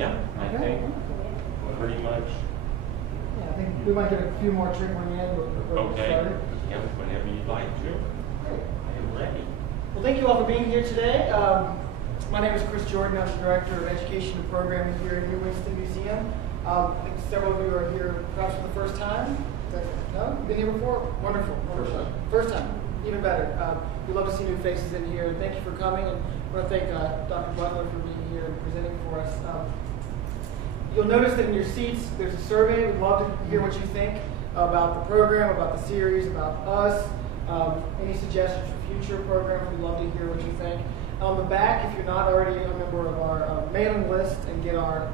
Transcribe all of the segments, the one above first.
Yeah, I think pretty much. Yeah, I think we might get a few more trickling in before we Okay. start. Yeah, whenever you'd like to. Great. I am ready. Well, thank you all for being here today. My name is Chris Jordan. I'm the Director of Education and Programming here at New Winston Museum. I think several of you are here perhaps for the first time. No? Been here before? Wonderful. First time. First time. Even better. We love to see new faces in here. Thank you for coming, and I want to thank Dr. Butler for being here and presenting for us. You'll notice that in your seats there's a survey. We'd love to hear what you think about the program, about the series, about us. Any suggestions for future programs, we'd love to hear what you think. On the back, if you're not already a member of our mailing list and get our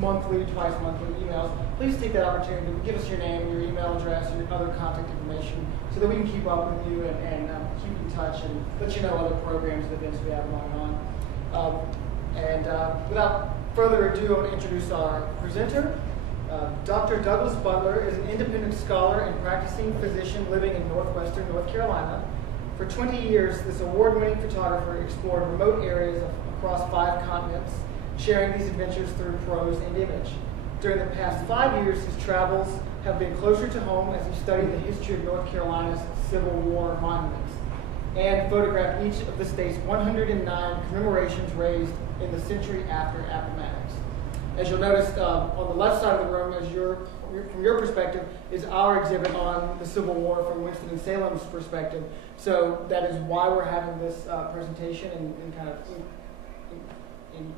twice monthly emails, please take that opportunity to give us your name, your email address, and your other contact information so that we can keep up with you and keep in touch and let you know other programs and events we have going on. Without further ado, I want to introduce our presenter. Dr. Douglas Butler is an independent scholar and practicing physician living in northwestern North Carolina. For 20 years, this award-winning photographer explored remote areas across 5 continents, sharing these adventures through prose and image. During the past 5 years, his travels have been closer to home as he studied the history of North Carolina's Civil War monuments and photographed each of the state's 109 commemorations raised in the century after Appomattox. As you'll notice on the left side of the room, from your perspective, is our exhibit on the Civil War from Winston-salem's perspective. So that is why we're having this presentation in kind of in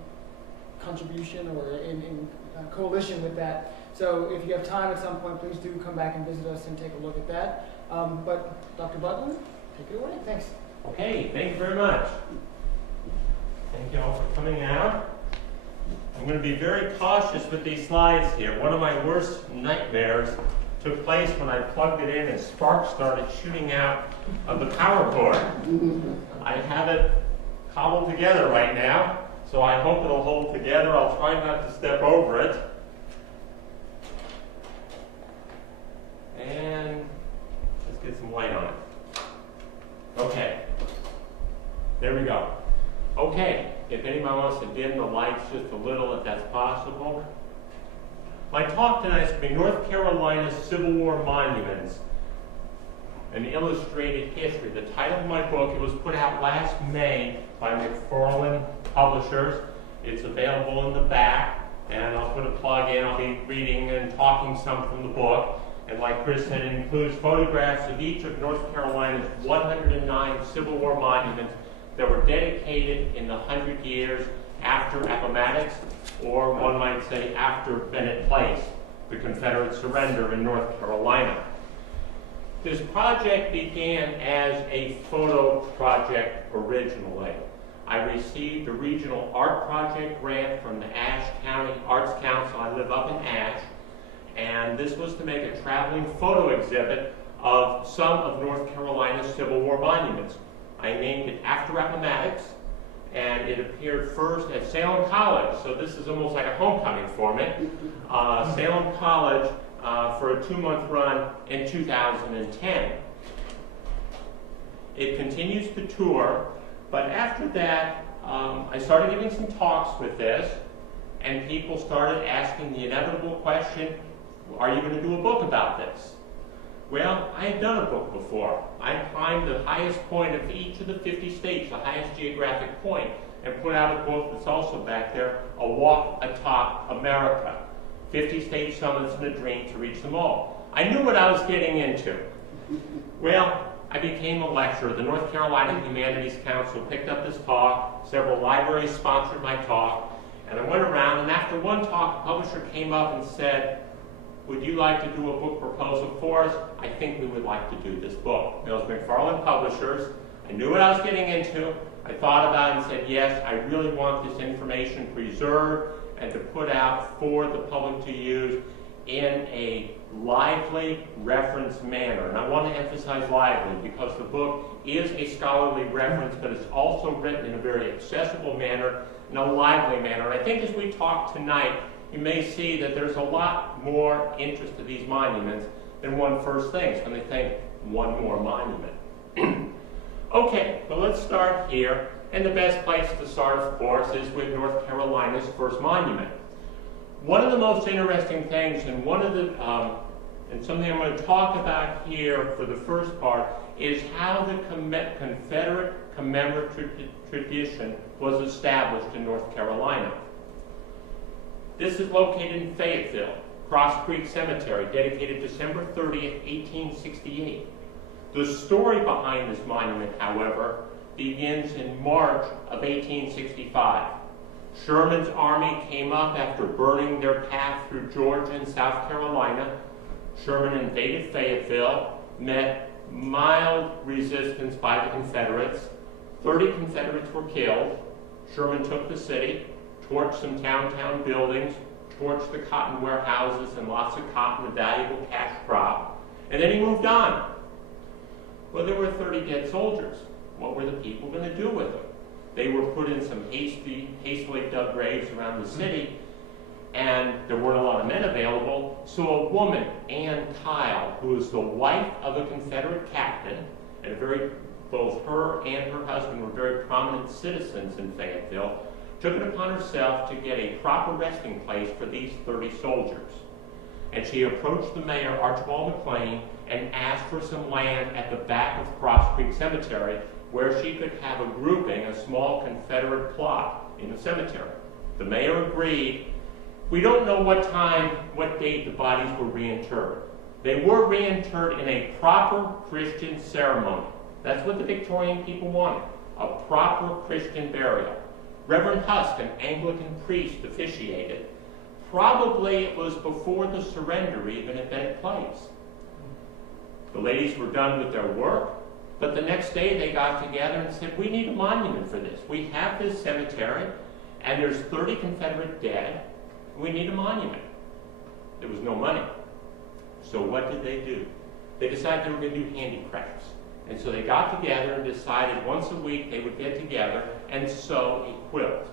contribution or in coalition with that. So if you have time at some point, please do come back and visit us and take a look at that. But Dr. Butler, take it away. Thanks. Okay, thank you very much. Thank you all for coming out. I'm going to be very cautious with these slides here. One of my worst nightmares took place when I plugged it in and sparks started shooting out of the power cord. I have it cobbled together right now, so I hope it'll hold together. I'll try not to step over it. And let's get some light on it. Okay, there we go. Okay, if anyone wants to dim the lights just a little, if that's possible. My talk tonight is going to be North Carolina's Civil War Monuments, an illustrated history. The title of my book, it was put out last May by McFarland Publishers. It's available in the back, and I'll put a plug in. I'll be reading and talking some from the book. And like Chris said, it includes photographs of each of North Carolina's 109 Civil War monuments that were dedicated in the 100 years after Appomattox, or one might say after Bennett Place, the Confederate surrender in North Carolina. This project began as a photo project originally. I received a regional art project grant from the Ashe County Arts Council. I live up in Ashe, and this was to make a traveling photo exhibit of some of North Carolina's Civil War monuments. I named it after Appomattox, and it appeared first at Salem College, so this is almost like a homecoming for me. Salem College for a 2-month run in 2010. It continues to tour, but after that, I started giving some talks with this, and people started asking the inevitable question, are you going to do a book about this? Well, I had done a book before. I climbed the highest point of each of the 50 states, the highest geographic point, and put out a book that's also back there, A Walk Atop America, 50 state summits and a dream to reach them all. I knew what I was getting into. Well, I became a lecturer. The North Carolina Humanities Council picked up this talk. Several libraries sponsored my talk. And I went around, and after one talk, a publisher came up and said, would you like to do a book proposal for us? I think we would like to do this book. It was McFarland Publishers. I knew what I was getting into. I thought about it and said, yes, I really want this information preserved and to put out for the public to use in a lively reference manner. And I want to emphasize lively because the book is a scholarly reference, but it's also written in a very accessible manner, in a lively manner. And I think as we talk tonight, you may see that there's a lot more interest to these monuments than one first thinks when they think one more monument. Okay, well let's start here. And the best place to start, of course, is with North Carolina's first monument. One of the most interesting things, and something I'm going to talk about here for the first part, is how the Confederate commemorative tradition was established in North Carolina. This is located in Fayetteville, Cross Creek Cemetery, dedicated December 30th, 1868. The story behind this monument, however, begins in March of 1865. Sherman's army came up after burning their path through Georgia and South Carolina. Sherman invaded Fayetteville, met mild resistance by the Confederates. 30 Confederates were killed. Sherman took the city, torched some downtown buildings, torched the cotton warehouses and lots of cotton, a valuable cash crop, and then he moved on. Well, there were 30 dead soldiers. What were the people going to do with them? They were put in some hastily dug graves around the city, and there weren't a lot of men available, so a woman, Ann Kyle, who was the wife of a Confederate captain, and both her and her husband were very prominent citizens in Fayetteville, took it upon herself to get a proper resting place for these 30 soldiers. And she approached the mayor, Archibald McLean, and asked for some land at the back of Cross Creek Cemetery where she could have a grouping, a small Confederate plot in the cemetery. The mayor agreed. We don't know what date the bodies were reinterred. They were reinterred in a proper Christian ceremony. That's what the Victorian people wanted, a proper Christian burial. Reverend Husk, an Anglican priest, officiated. Probably it was before the surrender even had been in place. The ladies were done with their work, but the next day they got together and said, we need a monument for this. We have this cemetery, and there's 30 Confederate dead. We need a monument. There was no money. So what did they do? They decided they were going to do handicrafts. And so they got together and decided once a week they would get together and sew a quilt.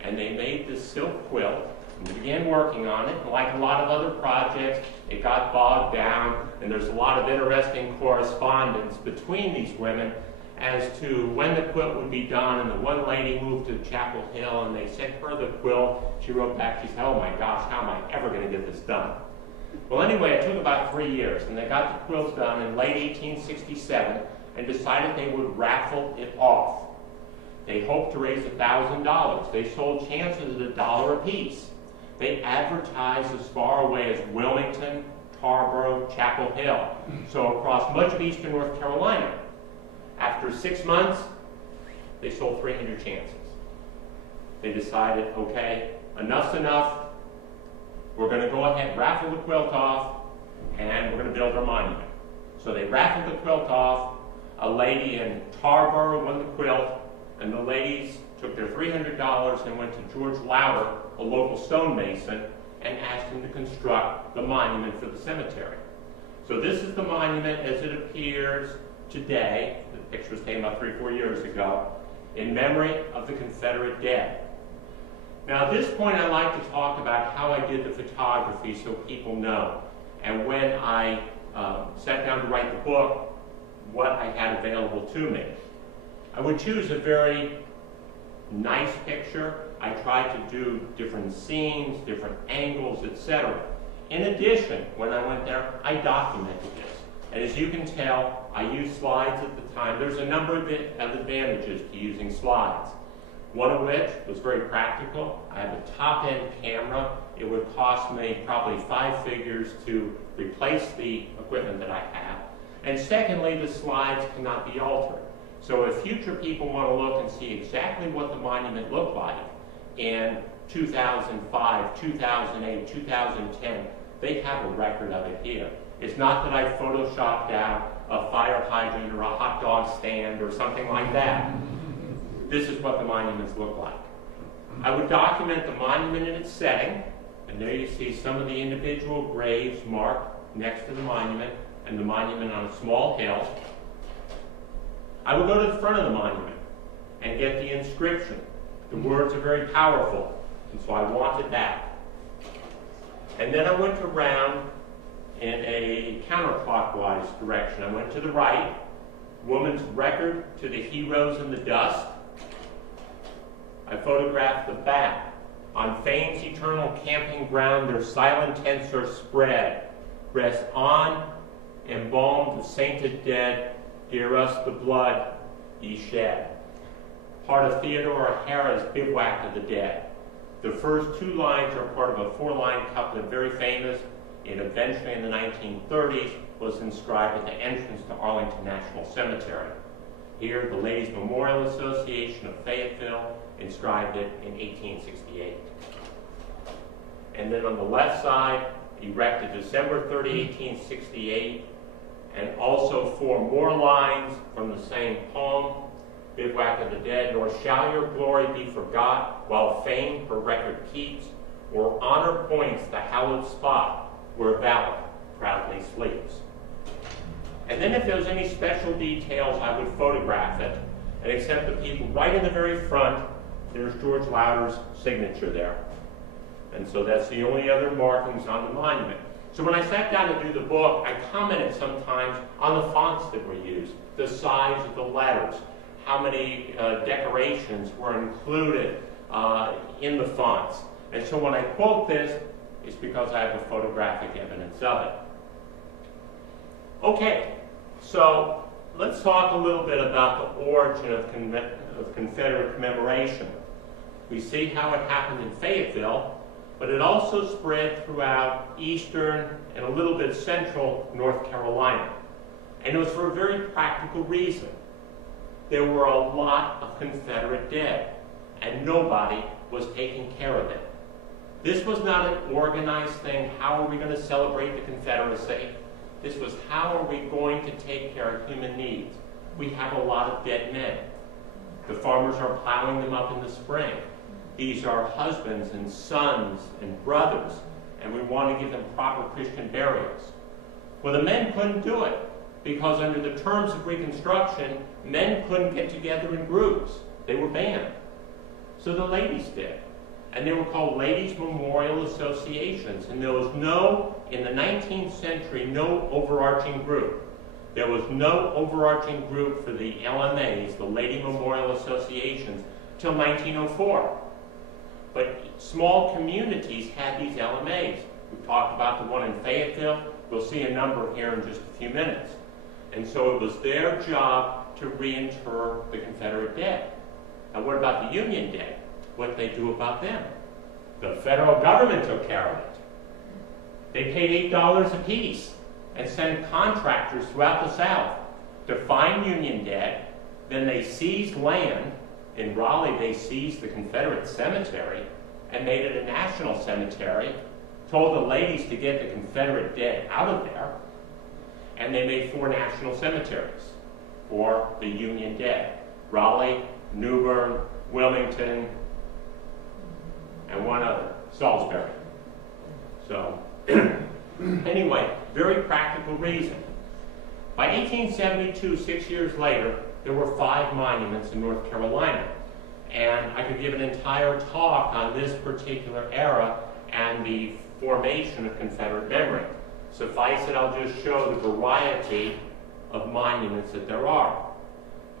And they made this silk quilt, and they began working on it. And like a lot of other projects, it got bogged down, and there's a lot of interesting correspondence between these women as to when the quilt would be done. And the one lady moved to Chapel Hill, and they sent her the quilt. She wrote back, she said, oh my gosh, how am I ever going to get this done? Well, anyway, it took about 3 years, and they got the quilts done in late 1867 and decided they would raffle it off. They hoped to raise $1,000. They sold chances at $1 apiece. They advertised as far away as Wilmington, Tarboro, Chapel Hill, so across much of eastern North Carolina. After 6 months, they sold 300 chances. They decided, okay, enough's enough. We're going to go ahead, raffle the quilt off, and we're going to build our monument. So they raffled the quilt off. A lady in Tarboro won the quilt, and the ladies took their $300 and went to George Lowder, a local stonemason, and asked him to construct the monument for the cemetery. So this is the monument as it appears today. The picture was taken about 3 or 4 years ago, in memory of the Confederate dead. Now at this point I'd like to talk about how I did the photography so people know. And when I sat down to write the book, what I had available to me. I would choose a very nice picture. I tried to do different scenes, different angles, etc. In addition, when I went there, I documented this. And as you can tell, I used slides at the time. There's a number of advantages to using slides. One of which was very practical. I have a top-end camera. It would cost me probably 5 figures to replace the equipment that I have. And secondly, the slides cannot be altered. So if future people want to look and see exactly what the monument looked like in 2005, 2008, 2010, they have a record of it here. It's not that I photoshopped out a fire hydrant or a hot dog stand or something like that. This is what the monuments look like. I would document the monument in its setting, and there you see some of the individual graves marked next to the monument, and the monument on a small hill. I would go to the front of the monument and get the inscription. The words are very powerful, and so I wanted that. And then I went around in a counterclockwise direction. I went to the right, woman's record to the heroes in the dust, I photographed the back. On fame's eternal camping ground, their silent tents are spread. Rest on, embalmed the sainted dead, dear us the blood ye shed. Part of Theodore O'Hara's Bivouac of the Dead. The first two lines are part of a four-line couplet, very famous, and eventually in the 1930s was inscribed at the entrance to Arlington National Cemetery. Here, the Ladies Memorial Association of Fayetteville inscribed it in 1868. And then on the left side, erected December 30, 1868, and also four more lines from the same poem, Bivouac of the Dead, nor shall your glory be forgot, while fame her record keeps, or honor points the hallowed spot where valor proudly sleeps. And then if there was any special details, I would photograph it. And except the people right in the very front, there's George Lauder's signature there. And so that's the only other markings on the monument. So when I sat down to do the book, I commented sometimes on the fonts that were used, the size of the letters, how many decorations were included in the fonts. And so when I quote this, it's because I have the photographic evidence of it. Okay, so let's talk a little bit about the origin of Confederate commemoration. We see how it happened in Fayetteville, but it also spread throughout eastern and a little bit central North Carolina. And it was for a very practical reason. There were a lot of Confederate dead, and nobody was taking care of it. This was not an organized thing. How are we going to celebrate the Confederacy? This was, how are we going to take care of human needs? We have a lot of dead men. The farmers are plowing them up in the spring. These are husbands and sons and brothers, and we want to give them proper Christian burials. Well, the men couldn't do it, because under the terms of Reconstruction, men couldn't get together in groups. They were banned. So the ladies did. And they were called Ladies Memorial Associations. And there was no, in the 19th century, no overarching group. There was no overarching group for the LMAs, the Lady Memorial Associations, till 1904. But small communities had these LMAs. We talked about the one in Fayetteville. We'll see a number here in just a few minutes. And so it was their job to reinter the Confederate dead. Now what about the Union dead? What did they do about them? The federal government took care of it. They paid $8 apiece and sent contractors throughout the South to find Union dead. Then they seized land. In Raleigh, they seized the Confederate cemetery and made it a national cemetery, told the ladies to get the Confederate dead out of there, and they made 4 national cemeteries for the Union dead. Raleigh, New Bern, Wilmington, and one other, Salisbury. So, anyway, very practical reason. By 1872, 6 years later, there were 5 monuments in North Carolina. And I could give an entire talk on this particular era and the formation of Confederate memory. Suffice it, I'll just show the variety of monuments that there are.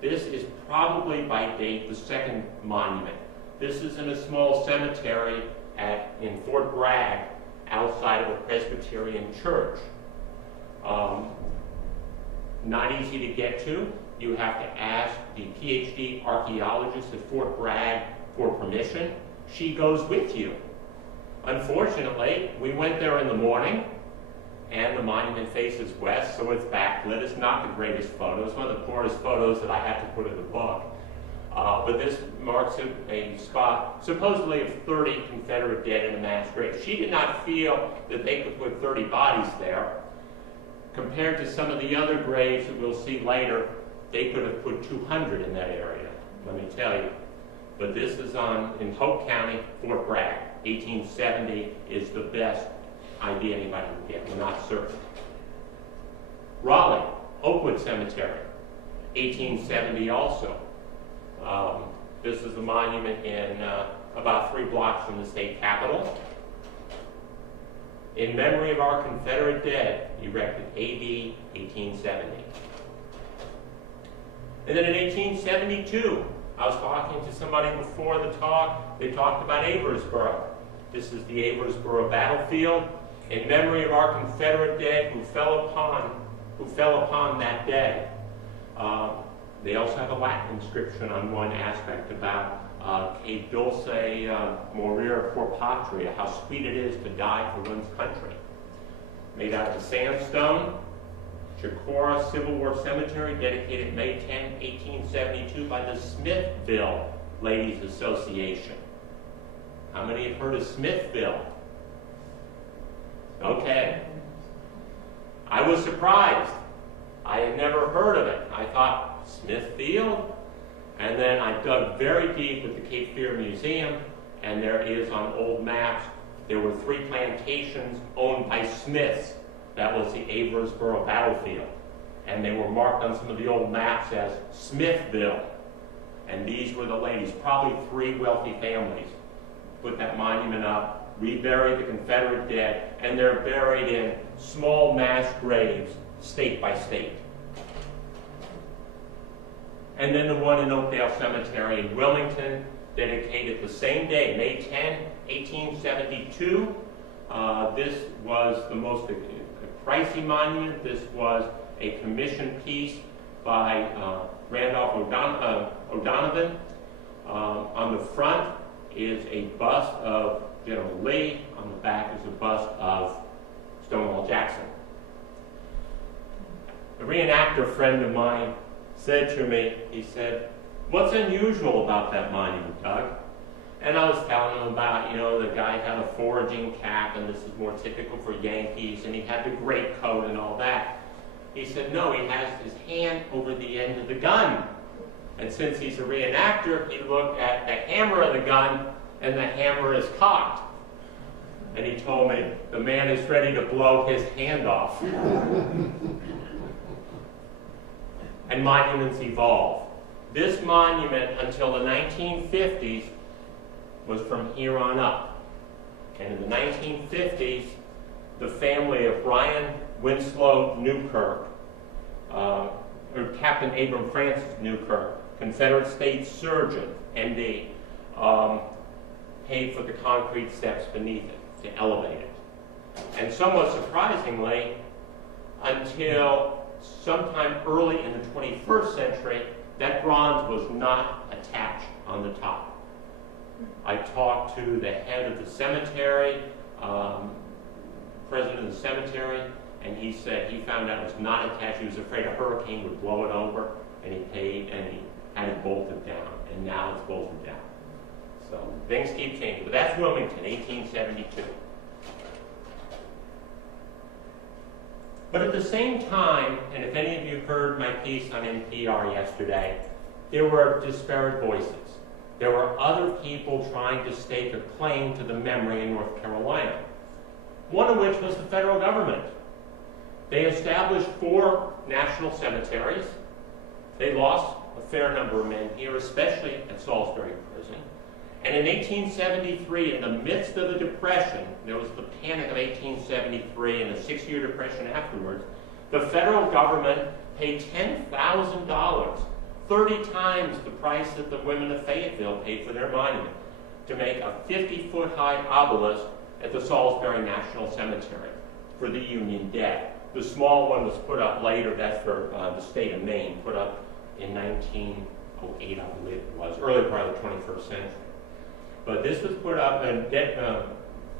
This is probably by date the 2nd monument. This is in a small cemetery in Fort Bragg, outside of a Presbyterian church. Not easy to get to. You have to ask the PhD archaeologist at Fort Bragg for permission. She goes with you. Unfortunately, we went there in the morning, and the monument faces west, so it's backlit. It's not the greatest photo. It's one of the poorest photos that I had to put in the book. But this marks a spot, supposedly of 30 Confederate dead in a mass grave. She did not feel that they could put 30 bodies there. Compared to some of the other graves that we'll see later, they could have put 200 in that area, let me tell you. But this is in Hope County, Fort Bragg. 1870 is the best idea anybody can get. We're not certain. Raleigh, Oakwood Cemetery, 1870 also. This is a monument in about 3 blocks from the state capitol. In memory of our Confederate dead, erected A.D. 1870. And then in 1872, I was talking to somebody before the talk. They talked about Aversboro. This is the Aversboro battlefield in memory of our Confederate dead who fell upon that day. They also have a Latin inscription on one aspect about que dulce morir por patria, how sweet it is to die for one's country. Made out of sandstone, Chicora Civil War Cemetery, dedicated May 10, 1872 by the Smithville Ladies Association. How many have heard of Smithville? Okay. I was surprised. I had never heard of it. I thought, Smithfield? And then I dug very deep with the Cape Fear Museum, and there is on old maps, there were 3 plantations owned by Smiths. That was the Aversboro battlefield. And they were marked on some of the old maps as Smithville. And these were the ladies, probably 3 wealthy families. Put that monument up, reburied the Confederate dead, and they're buried in small mass graves, state by state. And then the one in Oakdale Cemetery in Wilmington, dedicated the same day, May 10, 1872. This was the most pricey monument. This was a commission piece by Randolph O'Donovan. On the front is a bust of General Lee. On the back is a bust of Stonewall Jackson. A reenactor friend of mine said to me, he said, "What's unusual about that monument, Doug?" And I was telling him about, the guy had a foraging cap, and this is more typical for Yankees, and he had the great coat and all that. He said, no, he has his hand over the end of the gun. And since he's a reenactor, he looked at the hammer of the gun, and the hammer is cocked. And he told me, the man is ready to blow his hand off. And monuments evolve. This monument, until the 1950s, was from here on up. And in the 1950s, the family of Brian Winslow Newkirk, or Captain Abram Francis Newkirk, Confederate States Surgeon, MD, paid for the concrete steps beneath it to elevate it. And somewhat surprisingly, until sometime early in the 21st century, that bronze was not attached on the top. I talked to the head of the cemetery, president of the cemetery, and he said he found out it was not attached. He was afraid a hurricane would blow it over, and he paid and he had it bolted down, and now it's bolted down. So things keep changing. But that's Wilmington, 1872. But at the same time, and if any of you heard my piece on NPR yesterday, there were disparate voices. There were other people trying to stake a claim to the memory in North Carolina, one of which was the federal government. They established 4 national cemeteries. They lost a fair number of men here, especially at Salisbury Prison. And in 1873, in the midst of the Depression, there was the panic of 1873 and a 6-year depression afterwards, the federal government paid $10,000, 30 times the price that the women of Fayetteville paid for their monument, to make a 50-foot-high obelisk at the Salisbury National Cemetery for the Union dead. The small one was put up later. That's for the state of Maine, put up in 1908, I believe it was, early part of the 21st century. But this was put up and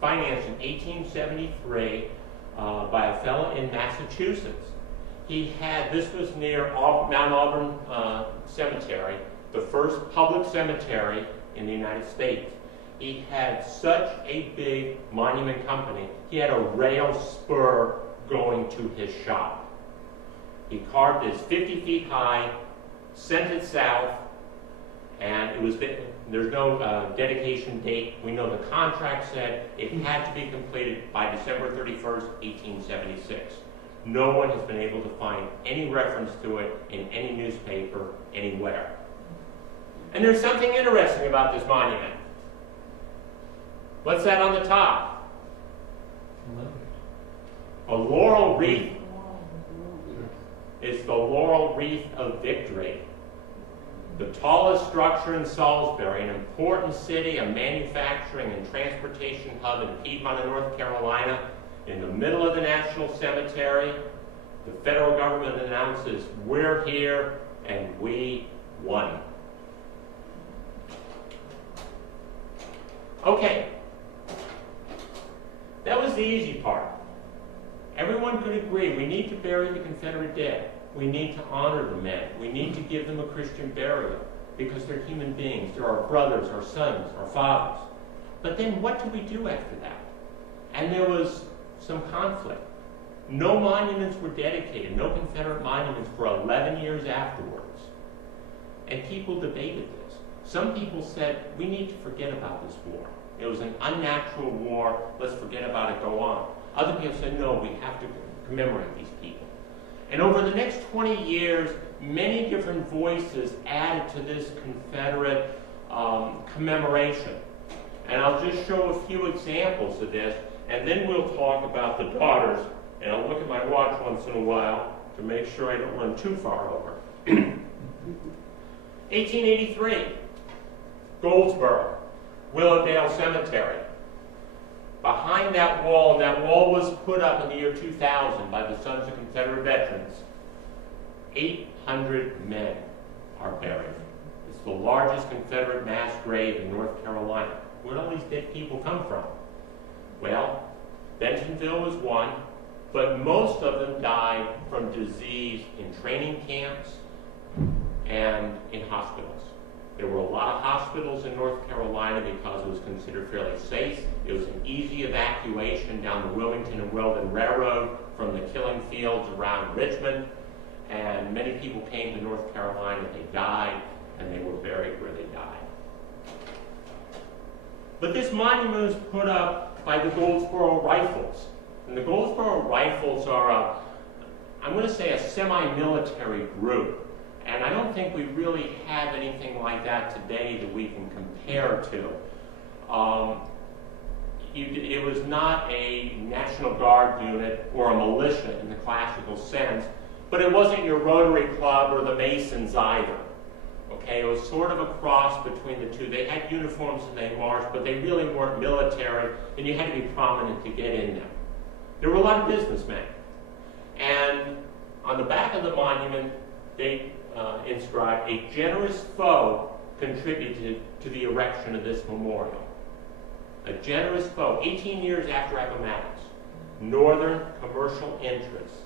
financed in 1873 by a fellow in Massachusetts. This was near Mount Auburn Cemetery, the first public cemetery in the United States. He had such a big monument company, he had a rail spur going to his shop. He carved this 50 feet high, sent it south, and it was there's no dedication date. We know the contract said it had to be completed by December 31st, 1876. No one has been able to find any reference to it in any newspaper anywhere. And there's something interesting about this monument. What's that on the top? A laurel wreath. It's the laurel wreath of victory. the tallest structure in Salisbury, an important city, a manufacturing and transportation hub in Piedmont, North Carolina, in the middle of the National Cemetery. The federal government announces, we're here and we won. Okay, that was the easy part. Everyone could agree we need to bury the Confederate dead. We need to honor the men. We need to give them a Christian burial because they're human beings. They're our brothers, our sons, our fathers. But then what do we do after that? And there was some conflict. No monuments were dedicated, no Confederate monuments for 11 years afterwards. And people debated this. Some people said, we need to forget about this war. It was an unnatural war. Let's forget about it, go on. Other people said, no, we have to commemorate these people. And over the next 20 years, many different voices added to this Confederate commemoration. And I'll just show a few examples of this, and then we'll talk about the daughters. And I'll look at my watch once in a while to make sure I don't run too far over. 1883, Goldsboro, Willowdale Cemetery. Behind that wall, and that wall was put up in the year 2000 by the Sons of Confederate Veterans, 800 men are buried. It's the largest Confederate mass grave in North Carolina. Where do all these dead people come from? Well, Bentonville was one, but most of them died from disease in training camps and in hospitals. There were a lot of hospitals in North Carolina because it was considered fairly safe. It was an easy evacuation down the Wilmington and Weldon Railroad from the killing fields around Richmond. And many people came to North Carolina, they died, and they were buried where they died. But this monument was put up by the Goldsboro Rifles. And the Goldsboro Rifles are, I'm going to say, a semi-military group. And I don't think we really have anything like that today that we can compare to. It was not a National Guard unit or a militia in the classical sense, but it wasn't your Rotary Club or the Masons either. Okay, it was sort of a cross between the two. They had uniforms and they marched, but they really weren't military, and you had to be prominent to get in them. There were a lot of businessmen. And on the back of the monument, they inscribed, a generous foe contributed to the erection of this memorial. A generous foe. 18 years after Appomattox, Northern commercial interests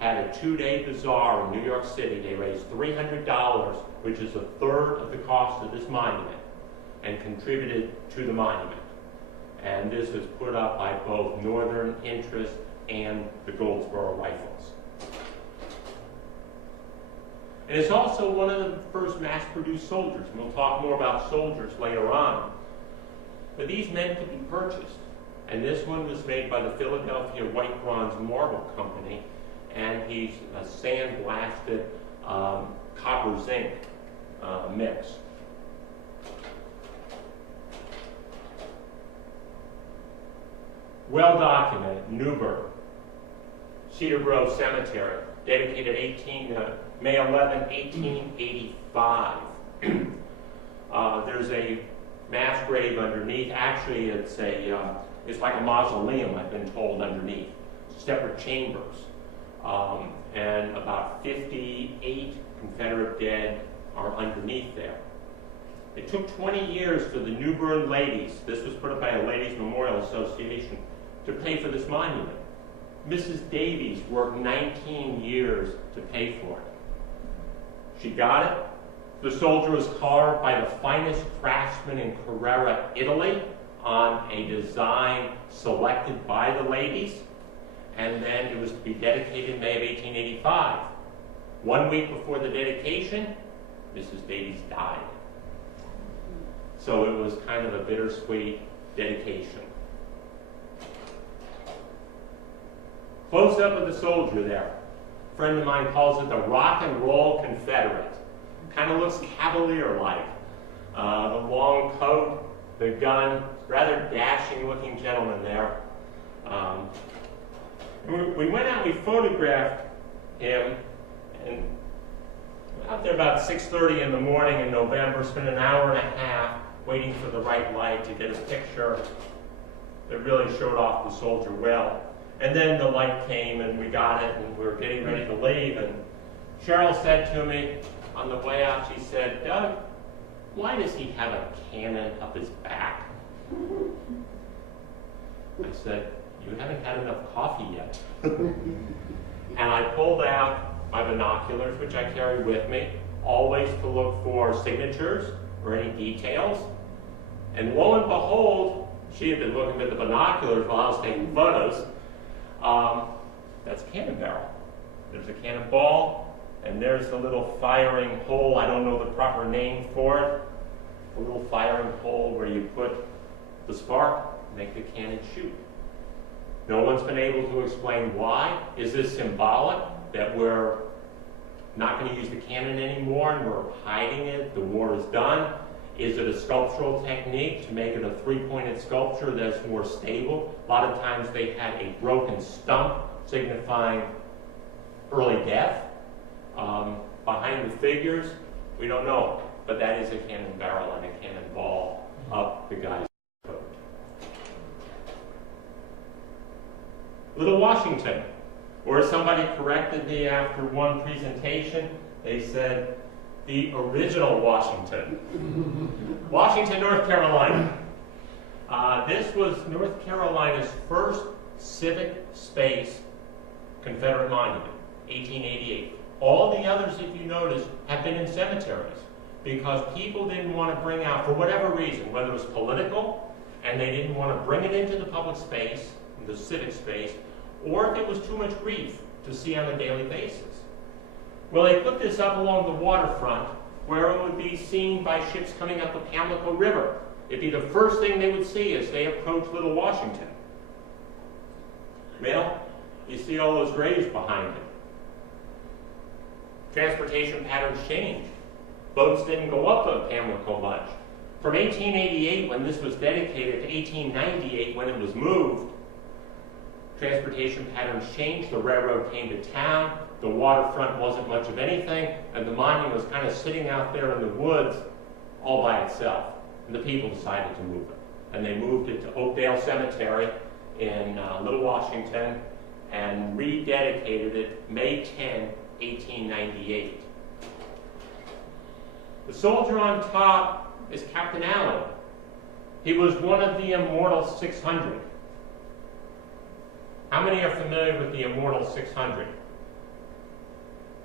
had a 2-day bazaar in New York City. They raised $300, which is a third of the cost of this monument, and contributed to the monument. And this was put up by both Northern interests and the Goldsboro Rifles. And it's also one of the first mass-produced soldiers. And we'll talk more about soldiers later on. But these men could be purchased. And this one was made by the Philadelphia White Bronze Marble Company. And he's a sandblasted copper zinc mix. Well documented, Newburgh, Cedar Grove Cemetery, dedicated May 11, 1885. There's a mass grave underneath. Actually, it's like a mausoleum, I've been told, underneath. Separate chambers. And about 58 Confederate dead are underneath there. It took 20 years for the Newburgh ladies, this was put up by a Ladies Memorial Association, to pay for this monument. Mrs. Davies worked 19 years to pay for it. She got it. The soldier was carved by the finest craftsmen in Carrara, Italy, on a design selected by the ladies. And then it was to be dedicated in May of 1885. 1 week before the dedication, Mrs. Davies died. So it was kind of a bittersweet dedication. Close up of the soldier there. A friend of mine calls it the rock and roll Confederate. Kind of looks cavalier-like. The long coat, the gun, rather dashing-looking gentleman there. We went out, we photographed him, and Out there about 6:30 in the morning in November, spent an hour and a half waiting for the right light to get a picture that really showed off the soldier well. And then the light came and we got it and we were getting ready to leave. And Cheryl said to me on the way out, she said, "Doug, why does he have a cannon up his back?" I said, "You haven't had enough coffee yet." And I pulled out my binoculars, which I carry with me, always to look for signatures or any details. And lo and behold, she had been looking at the binoculars while I was taking photos. That's a cannon barrel. There's a cannonball, and there's the little firing hole. I don't know the proper name for it. The little firing hole where you put the spark, make the cannon shoot. No one's been able to explain why. Is this symbolic that we're not going to use the cannon anymore and we're hiding it? The war is done. Is it a sculptural technique to make it a three-pointed sculpture that's more stable? A lot of times they had a broken stump signifying early death. Behind the figures, we don't know, but that is a cannon barrel and a cannonball up the guy's coat. Little Washington, where somebody corrected me after one presentation. They said, the original Washington. Washington, North Carolina. This was North Carolina's first civic space Confederate monument, 1888. All the others, if you notice, have been in cemeteries because people didn't want to bring out, for whatever reason, whether it was political, and they didn't want to bring it into the public space, the civic space, or if it was too much grief to see on a daily basis. Well, they put this up along the waterfront where it would be seen by ships coming up the Pamlico River. It'd be the first thing they would see as they approached Little Washington. Well, you see all those graves behind it. Transportation patterns changed. Boats didn't go up the Pamlico much. From 1888, when this was dedicated, to 1898, when it was moved, transportation patterns changed. The railroad came to town. The waterfront wasn't much of anything, and the monument was kind of sitting out there in the woods all by itself. And the people decided to move it. And they moved it to Oakdale Cemetery in Little Washington and rededicated it May 10, 1898. The soldier on top is Captain Allen. He was one of the Immortal 600. How many are familiar with the Immortal 600?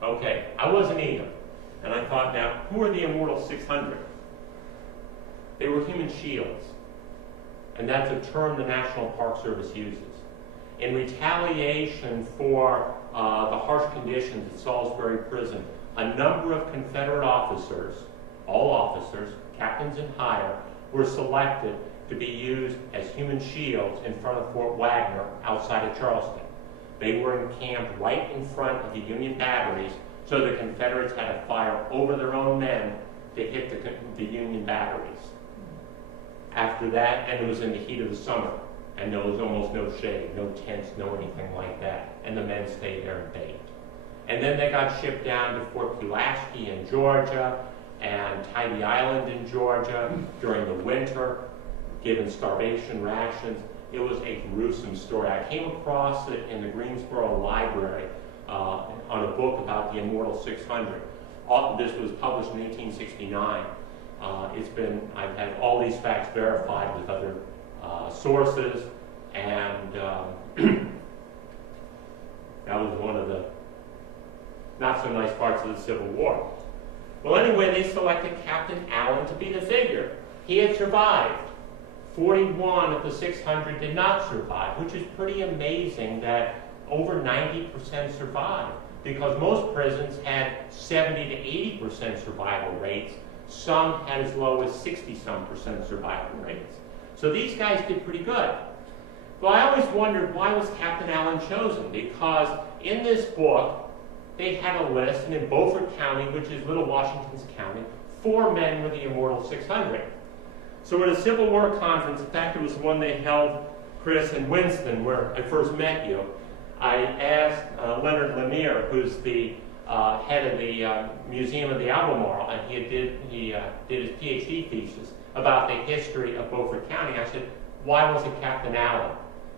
Okay, I wasn't either. And I thought, now, who are the Immortal 600? They were human shields. And that's a term the National Park Service uses. In retaliation for the harsh conditions at Salisbury Prison, a number of Confederate officers, all officers, captains and higher, were selected to be used as human shields in front of Fort Wagner outside of Charleston. They were encamped right in front of the Union batteries, so the Confederates had to fire over their own men to hit the Union batteries. After that, and it was in the heat of the summer, and there was almost no shade, no tents, no anything like that, and the men stayed there and baked. And then they got shipped down to Fort Pulaski in Georgia and Tybee Island in Georgia during the winter, given starvation rations. It was a gruesome story. I came across it in the Greensboro Library on a book about the Immortal 600. This was published in 1869. I've had all these facts verified with other sources, and that was one of the not so nice parts of the Civil War. Well, anyway, they selected Captain Allen to be the figure. He had survived. 41 of the 600 did not survive, which is pretty amazing that over 90% survived, because most prisons had 70 to 80% survival rates. Some had as low as 60-some% survival rates. So these guys did pretty good. Well, I always wondered, why was Captain Allen chosen? Because in this book, they had a list, and in Beaufort County, which is Little Washington's county, 4 men were the Immortal 600. So at a Civil War conference, in fact, it was one they held, Chris, in Winston, where I first met you, I asked Leonard Lanier, who's the head of the Museum of the Albemarle, and he did his PhD thesis about the history of Beaufort County. I said, why was it Captain Allen?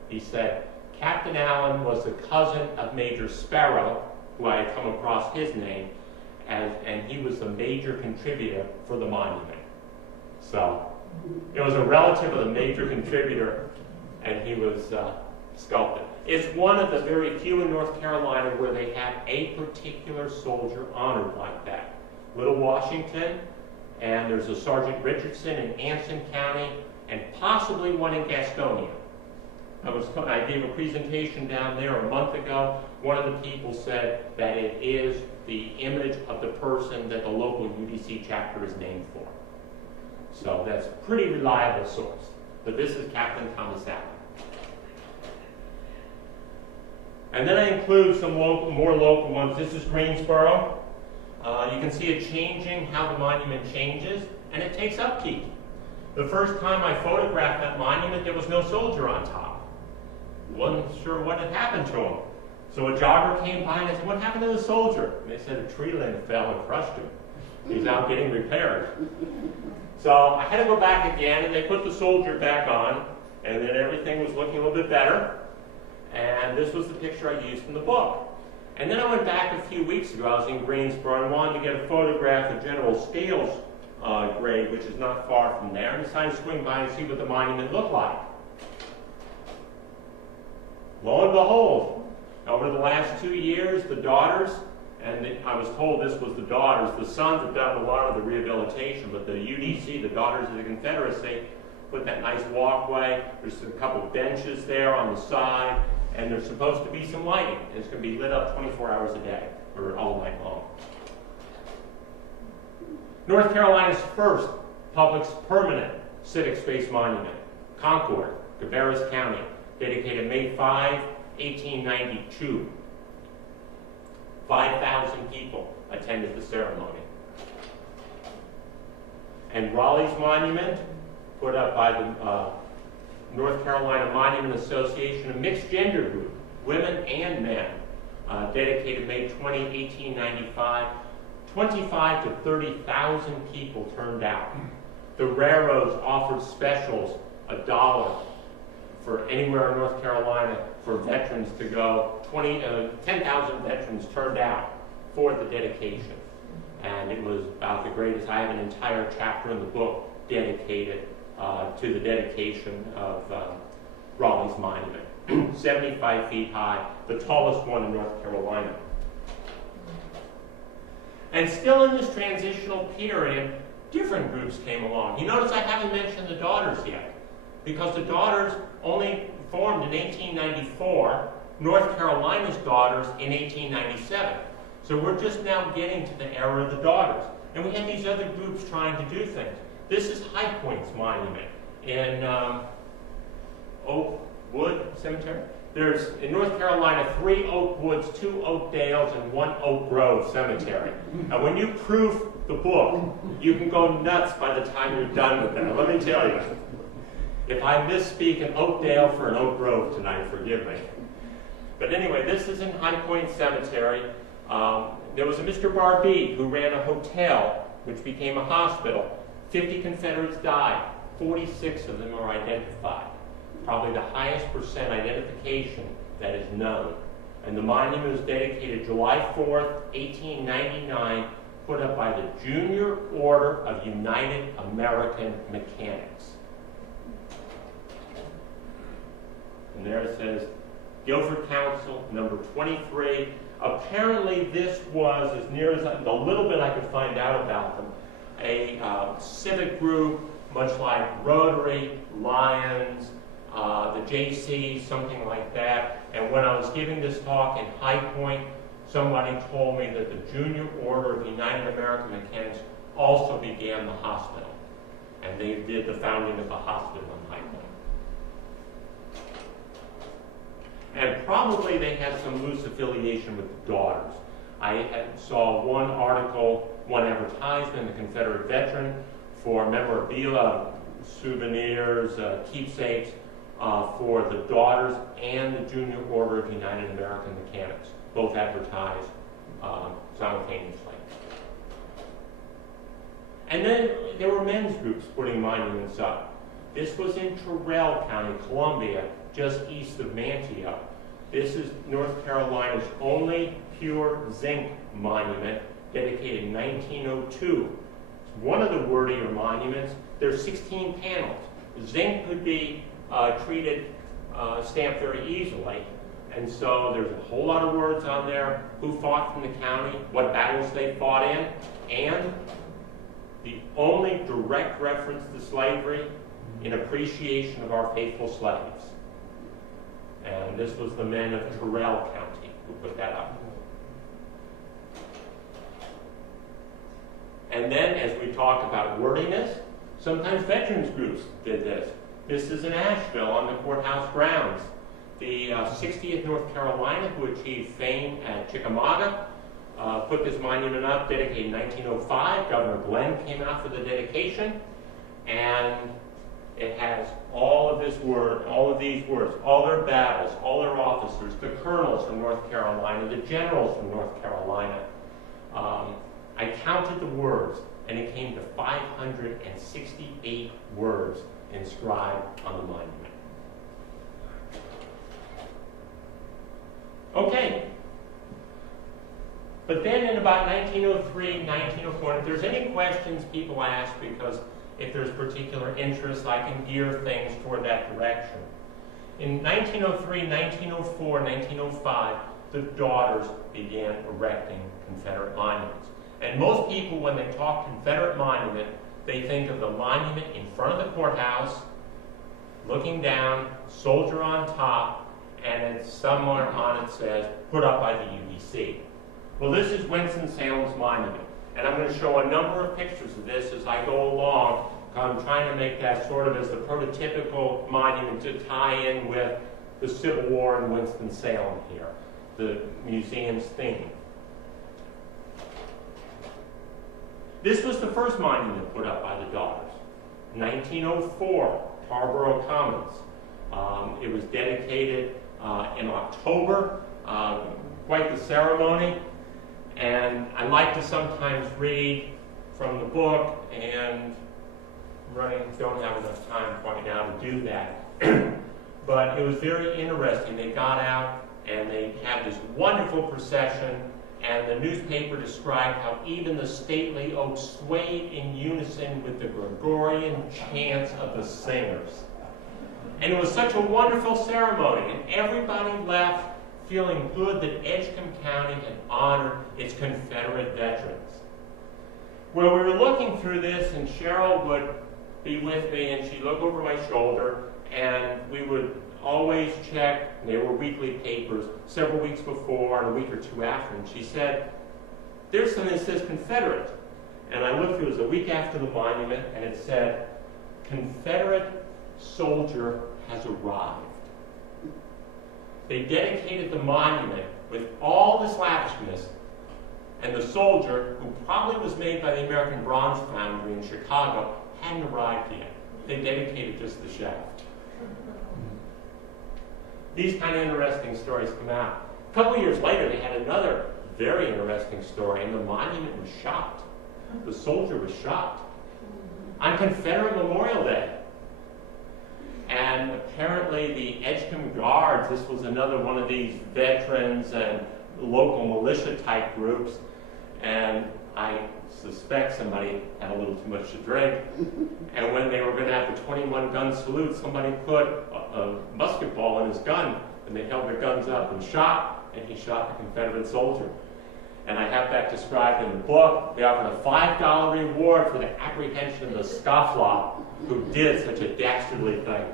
He said, Captain Allen was the cousin of Major Sparrow, who I had come across his name, and he was the major contributor for the monument. So it was a relative of the major contributor, and he was sculpted. It's one of the very few in North Carolina where they have a particular soldier honored like that. Little Washington, and there's a Sergeant Richardson in Anson County, and possibly one in Gastonia. I gave a presentation down there a month ago. One of the people said that it is the image of the person that the local UDC chapter is named for. So that's a pretty reliable source. But this is Captain Thomas Allen. And then I include some more local ones. This is Greensboro. You can see it changing, how the monument changes, and it takes upkeep. The first time I photographed that monument, there was no soldier on top. Wasn't sure what had happened to him. So a jogger came by and I said, what happened to the soldier? And they said a tree limb fell and crushed him. He's out getting repaired. So I had to go back again, and they put the soldier back on, and then everything was looking a little bit better. And this was the picture I used in the book. And then I went back a few weeks ago. I was in Greensboro and wanted to get a photograph of General Scales' grave, which is not far from there, and decided to swing by and see what the monument looked like. Lo and behold, over the last 2 years, the daughters, and I was told this was the daughters, the sons have done a lot of the rehabilitation, but the UDC, the Daughters of the Confederacy, put that nice walkway. There's a couple of benches there on the side, and there's supposed to be some lighting. And it's going to be lit up 24 hours a day, or all night long. North Carolina's first public permanent civic space monument, Concord, Cabarrus County, dedicated May 5, 1892. 5,000 people attended the ceremony. And Raleigh's monument, put up by the North Carolina Monument Association, a mixed gender group, women and men, dedicated May 20, 1895. 25 to 30,000 people turned out. The railroads offered specials, $1 for anywhere in North Carolina for veterans to go. 10,000 veterans turned out for the dedication. And it was about the greatest. I have an entire chapter in the book dedicated to the dedication of Raleigh's monument. 75 feet high, the tallest one in North Carolina. And still in this transitional period, different groups came along. You notice I haven't mentioned the Daughters yet, because the Daughters only formed in 1894, North Carolina's Daughters in 1897. So we're just now getting to the era of the Daughters. And we have these other groups trying to do things. This is High Point's monument in Oakwood Cemetery. There's, in North Carolina, 3 Oak Woods, 2 Oak Dales, and 1 Oak Grove cemetery. And when you proof the book, you can go nuts by the time you're done with that. Let me tell you. If I misspeak an Oak Dale for an Oak Grove tonight, forgive me. But anyway, this is in High Point Cemetery. There was a Mr. Barbee who ran a hotel, which became a hospital. 50 Confederates died. 46 of them are identified. Probably the highest percent identification that is known. And the monument was dedicated July 4th, 1899, put up by the Junior Order of United American Mechanics. And there it says, Guilford Council, number 23. Apparently this was, as near as the little bit I could find out about them, a civic group, much like Rotary, Lions, the JC, something like that. And when I was giving this talk in High Point, somebody told me that the Junior Order of United American Mechanics also began the hospital. And they did the founding of the hospital in High Point. And probably they had some loose affiliation with the Daughters. I saw one article, one advertisement in the Confederate Veteran for memorabilia, souvenirs, keepsakes, for the Daughters and the Junior Order of United American Mechanics, both advertised simultaneously. And then there were men's groups putting monuments up. This was in Terrell County, Columbia, just east of Manteo. This is North Carolina's only pure zinc monument, dedicated in 1902. It's one of the wordier monuments. There's 16 panels. Zinc could be stamped very easily. And so there's a whole lot of words on there, who fought from the county, what battles they fought in, and the only direct reference to slavery in appreciation of our faithful slaves. And this was the men of Terrell County who put that up. And then, as we talk about wordiness, sometimes veterans groups did this. This is in Asheville on the courthouse grounds. The 60th North Carolina, who achieved fame at Chickamauga, put this monument up, dedicated in 1905. Governor Glenn came out for the dedication, and it has all of these words, all their battles, all their officers, the colonels from North Carolina, the generals from North Carolina. I counted the words, and it came to 568 words inscribed on the monument. Okay. But then in about 1903, 1904, if there's any questions people ask, because if there's particular interest, I can gear things toward that direction. In 1903, 1904, 1905, the daughters began erecting Confederate monuments. And most people, when they talk Confederate monument, they think of the monument in front of the courthouse, looking down, soldier on top, and it's somewhere on it says, put up by the UBC. Well, this is Winston-Salem's monument. And I'm going to show a number of pictures of this as I go along. I'm trying to make that sort of as the prototypical monument to tie in with the Civil War in Winston-Salem here, the museum's theme. This was the first monument put up by the daughters. 1904, Tarboro Commons. It was dedicated in October, quite the ceremony. And I like to sometimes read from the book, and don't have enough time quite now to do that. But it was very interesting. They got out and they had this wonderful procession, and the newspaper described how even the stately oaks swayed in unison with the Gregorian chants of the singers. And it was such a wonderful ceremony, and everybody left feeling good that Edgecombe County had honored its Confederate veterans. Well, we were looking through this, and Cheryl would be with me, and she'd look over my shoulder, and we would always check. There were weekly papers several weeks before and a week or two after, and she said, there's something that says Confederate. And I looked, it was a week after the monument, and it said, Confederate soldier has arrived. They dedicated the monument with all this lavishness, and the soldier, who probably was made by the American Bronze Foundry in Chicago, hadn't arrived yet. They dedicated just the shaft. These kind of interesting stories come out. A couple years later, they had another very interesting story, and the monument was shot. The soldier was shot on Confederate Memorial Day. And apparently the Edgecombe Guards, this was another one of these veterans and local militia type groups, and I suspect somebody had a little too much to drink, and when they were going to have the 21-gun salute, somebody put a musket ball in his gun, and they held their guns up and shot, and he shot the Confederate soldier. And I have that described in the book. They offered a $5 reward for the apprehension of the scofflaw who did such a dastardly thing.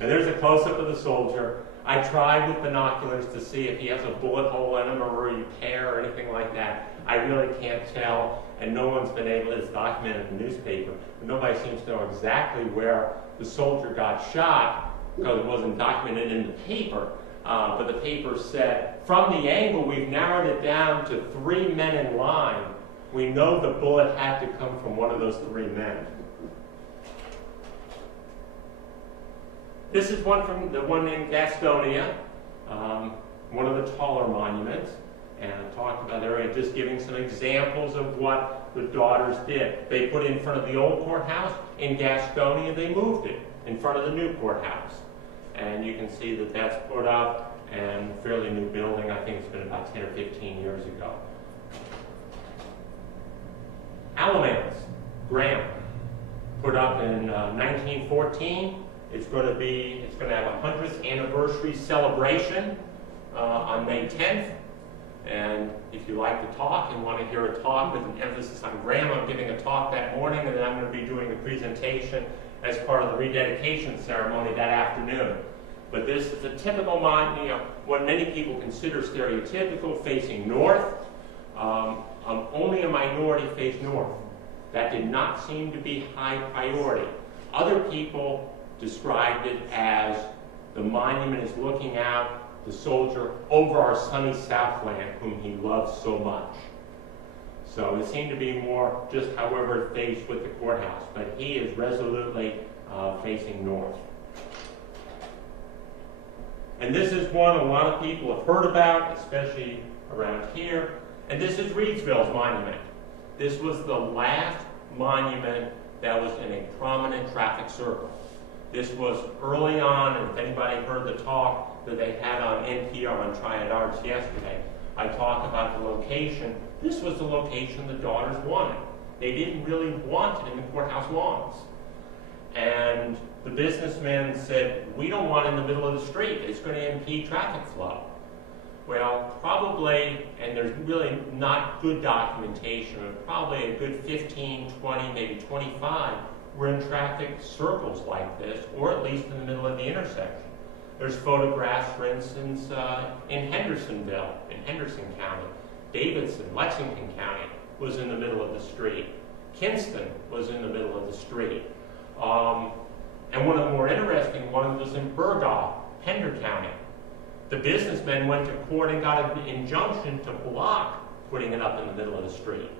And there's a close-up of the soldier. I tried with binoculars to see if he has a bullet hole in him or a repair or anything like that. I really can't tell, and no one's been able to document it in the newspaper. But nobody seems to know exactly where the soldier got shot because it wasn't documented in the paper. But the paper said, from the angle, we've narrowed it down to 3 men in line. We know the bullet had to come from one of those 3 men. This is one from the one in Gastonia. one of the taller monuments, and I talked about there, just giving some examples of what the daughters did. They put it in front of the old courthouse in Gastonia, they moved it in front of the new courthouse. And you can see that that's put up, and fairly new building. I think it's been about 10 or 15 years ago. Alamance, Graham, put up in 1914. It's going to have a 100th anniversary celebration on May 10th. And if you like to talk and want to hear a talk with an emphasis on Graham, I'm giving a talk that morning, and then I'm going to be doing a presentation as part of the rededication ceremony that afternoon. But this is a typical monument, what many people consider stereotypical, facing north. Only a minority faced north. That did not seem to be high priority. Other people described it as the monument is looking out the soldier over our sunny Southland, whom he loved so much. So it seemed to be more just however it faced with the courthouse, but he is resolutely facing north. And this is one a lot of people have heard about, especially around here, and this is Reedsville's monument. This was the last monument that was in a prominent traffic circle. This was early on, and if anybody heard the talk that they had on NPR on Triad Arts yesterday, I talked about the location. This was the location the daughters wanted. They didn't really want it in the courthouse lawns. And the businessmen said, we don't want it in the middle of the street. It's going to impede traffic flow. Well, probably, and there's really not good documentation, but probably a good 15, 20, maybe 25 were in traffic circles like this, or at least in the middle of the intersection. There's photographs, for instance, in Hendersonville, in Henderson County. Davidson, Lexington County, was in the middle of the street. Kinston was in the middle of the street. And one of the more interesting ones was in Burgaw, Pender County. The businessmen went to court and got an injunction to block putting it up in the middle of the street.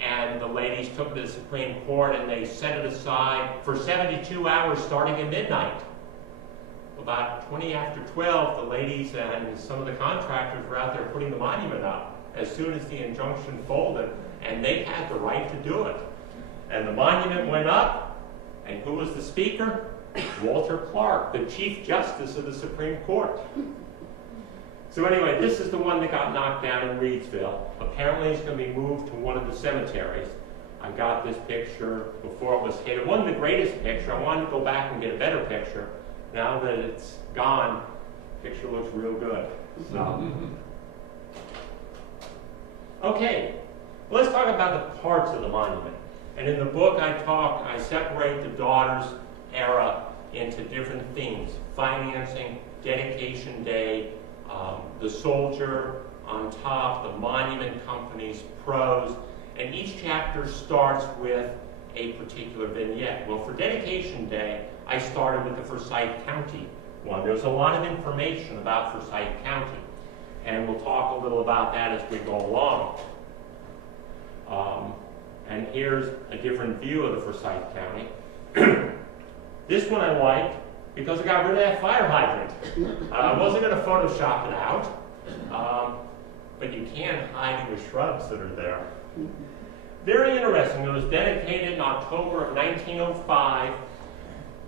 And the ladies took to the Supreme Court and they set it aside for 72 hours starting at midnight. About 20 after 12, the ladies and some of the contractors were out there putting the monument up as soon as the injunction folded, and they had the right to do it. And the monument went up, and who was the speaker? Walter Clark, the Chief Justice of the Supreme Court. So anyway, this is the one that got knocked down in Reedsville. Apparently it's going to be moved to one of the cemeteries. I got this picture before it was hit. It wasn't the greatest picture. I wanted to go back and get a better picture. Now that it's gone, the picture looks real good. So. Okay, let's talk about the parts of the monument. And in the book I separate the daughters' era into different themes: financing, dedication day, the soldier on top, the monument company's prose, and each chapter starts with a particular vignette. Well, for dedication day, I started with the Forsyth County one. There's a lot of information about Forsyth County, and we'll talk a little about that as we go along. And here's a different view of the Forsyth County. This one I liked because I got rid of that fire hydrant. I wasn't going to Photoshop it out, but you can hide the shrubs that are there. Very interesting. It was dedicated in October of 1905.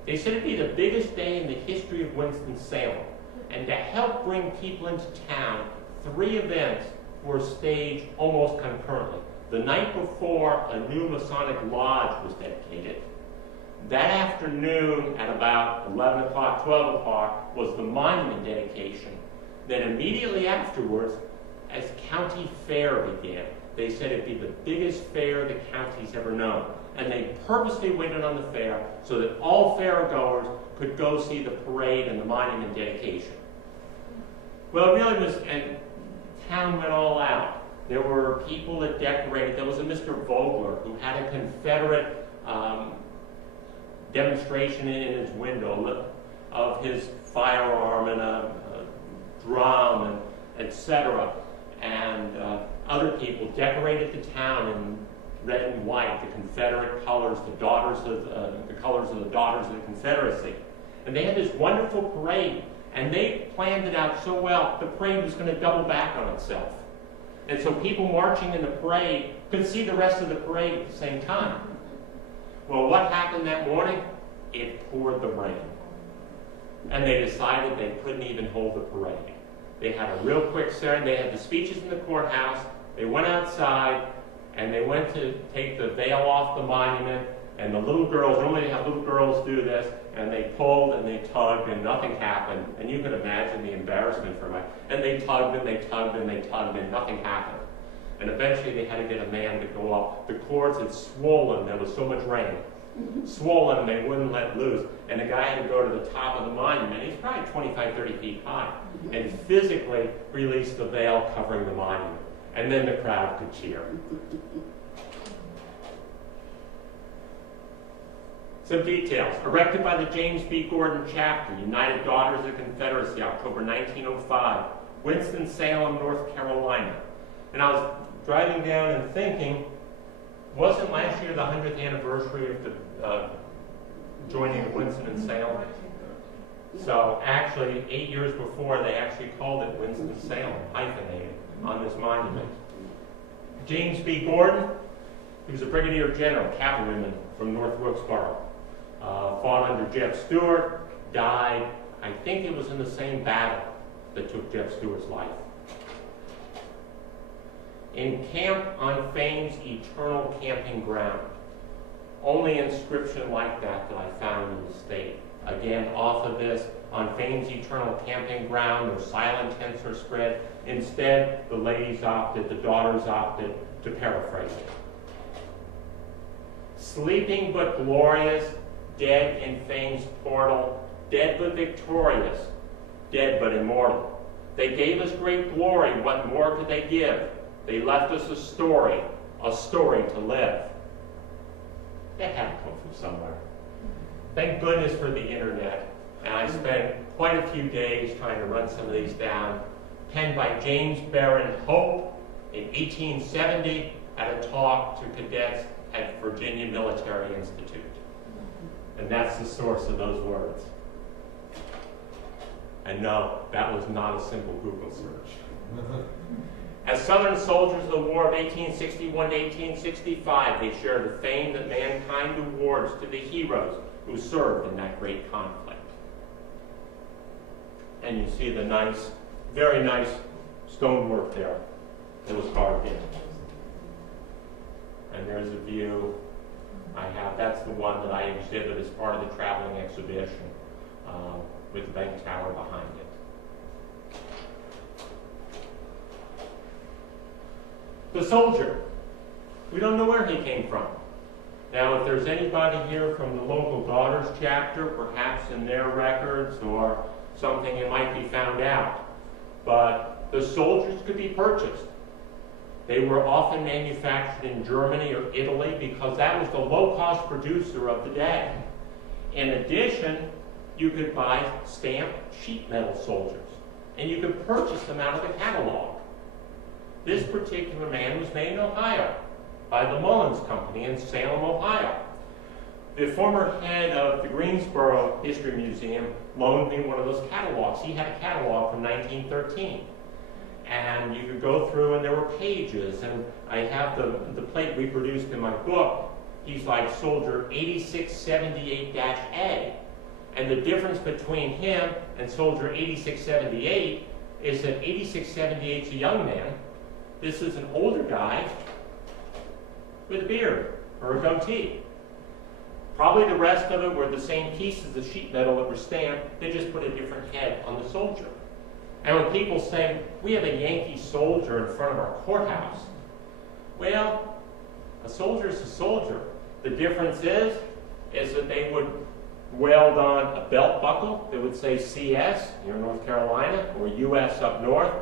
They said it'd be the biggest day in the history of Winston-Salem. And to help bring people into town, 3 events were staged almost concurrently. The night before, a new Masonic lodge was dedicated. That afternoon, at about 11 o'clock, 12 o'clock, was the monument dedication. Then immediately afterwards, as county fair began, they said it'd be the biggest fair the county's ever known. And they purposely waited on the fair so that all fairgoers could go see the parade and the monument dedication. Well, it really was, and town went all out. There were people that decorated. There was a Mr. Vogler who had a Confederate demonstration in his window of his firearm and a drum and etc. And other people decorated the town in red and white, the Confederate colors, the colors of the Daughters of the Confederacy. And they had this wonderful parade. And they planned it out so well, the parade was going to double back on itself. And so people marching in the parade could see the rest of the parade at the same time. Well, what happened that morning? It poured the rain. And they decided they couldn't even hold the parade. They had a real quick ceremony. They had the speeches in the courthouse. They went outside, and they went to take the veil off the monument. And the little girls, normally they have little girls do this, and they pulled and they tugged and nothing happened. And you can imagine the embarrassment for them. And they tugged and they tugged and they tugged and nothing happened. And eventually they had to get a man to go up. The cords had swollen, there was so much rain. Swollen, they wouldn't let loose. And the guy had to go to the top of the monument. He's probably 25, 30 feet high. And physically release the veil covering the monument. And then the crowd could cheer. Some details. Erected by the James B. Gordon Chapter, United Daughters of the Confederacy, October 1905, Winston-Salem, North Carolina. And I was driving down and thinking, wasn't last year the 100th anniversary of the joining of Winston-Salem? So actually, 8 years before, they actually called it Winston-Salem, hyphenated, on this monument. James B. Gordon, he was a brigadier general, cavalryman from North Wilkesboro. Fought under Jeff Stewart, died, I think it was in the same battle that took Jeff Stewart's life. Encamped on Fame's eternal camping ground. Only inscription like that I found in the state. Again, off of this, on Fame's eternal camping ground, no silent tents are spread. Instead, the ladies opted, the daughters opted to paraphrase it. Sleeping but glorious, dead in Fame's portal, dead but victorious, dead but immortal. They gave us great glory, what more could they give? They left us a story to live. That had to come from somewhere. Thank goodness for the internet. And I spent quite a few days trying to run some of these down. Penned by James Barron Hope in 1870 at a talk to cadets at Virginia Military Institute. And that's the source of those words. And no, that was not a simple Google search. As Southern soldiers of the War of 1861 to 1865, they share the fame that mankind awards to the heroes who served in that great conflict. And you see the nice, very nice stonework there that was carved in. And there's a view I have. That's the one that I exhibit as part of the traveling exhibition with the bank tower behind it. The soldier. We don't know where he came from. Now, if there's anybody here from the local Daughters chapter, perhaps in their records or something, it might be found out. But the soldiers could be purchased. They were often manufactured in Germany or Italy because that was the low-cost producer of the day. In addition, you could buy stamped sheet metal soldiers, and you could purchase them out of the catalog. This particular man was made in Ohio by the Mullins Company in Salem, Ohio. The former head of the Greensboro History Museum loaned me one of those catalogs. He had a catalog from 1913. And you could go through and there were pages, and I have the plate reproduced in my book. He's like soldier 8678-A. And the difference between him and soldier 8678 is that 8678 is a young man. This is an older guy with a beard or a goatee. Probably the rest of it were the same pieces of sheet metal that were stamped. They just put a different head on the soldier. And when people say, we have a Yankee soldier in front of our courthouse, well, a soldier is a soldier. The difference is that they would weld on a belt buckle that would say CS here in North Carolina, or US up north,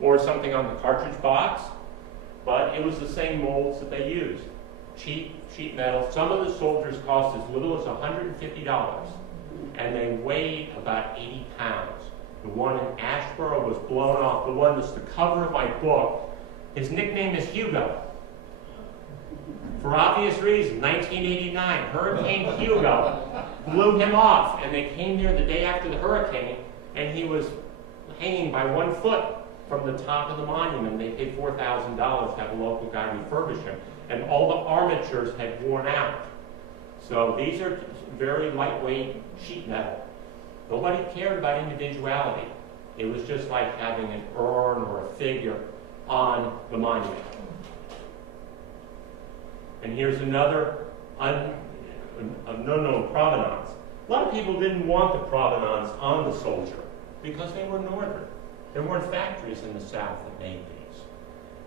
or something on the cartridge box. But it was the same molds that they used. Cheap sheet metal. Some of the soldiers cost as little as $150, and they weighed about 80 pounds. The one in Asheboro was blown off. The one that's the cover of my book, his nickname is Hugo. For obvious reasons, 1989, Hurricane Hugo blew him off, and they came there the day after the hurricane, and he was hanging by 1 foot from the top of the monument. They paid $4,000 to have a local guy refurbish him, and all the armatures had worn out. So these are very lightweight sheet metal. Nobody cared about individuality. It was just like having an urn or a figure on the monument. And here's another unknown provenance. A lot of people didn't want the provenance on the soldier because they were northern. There weren't factories in the South that made these.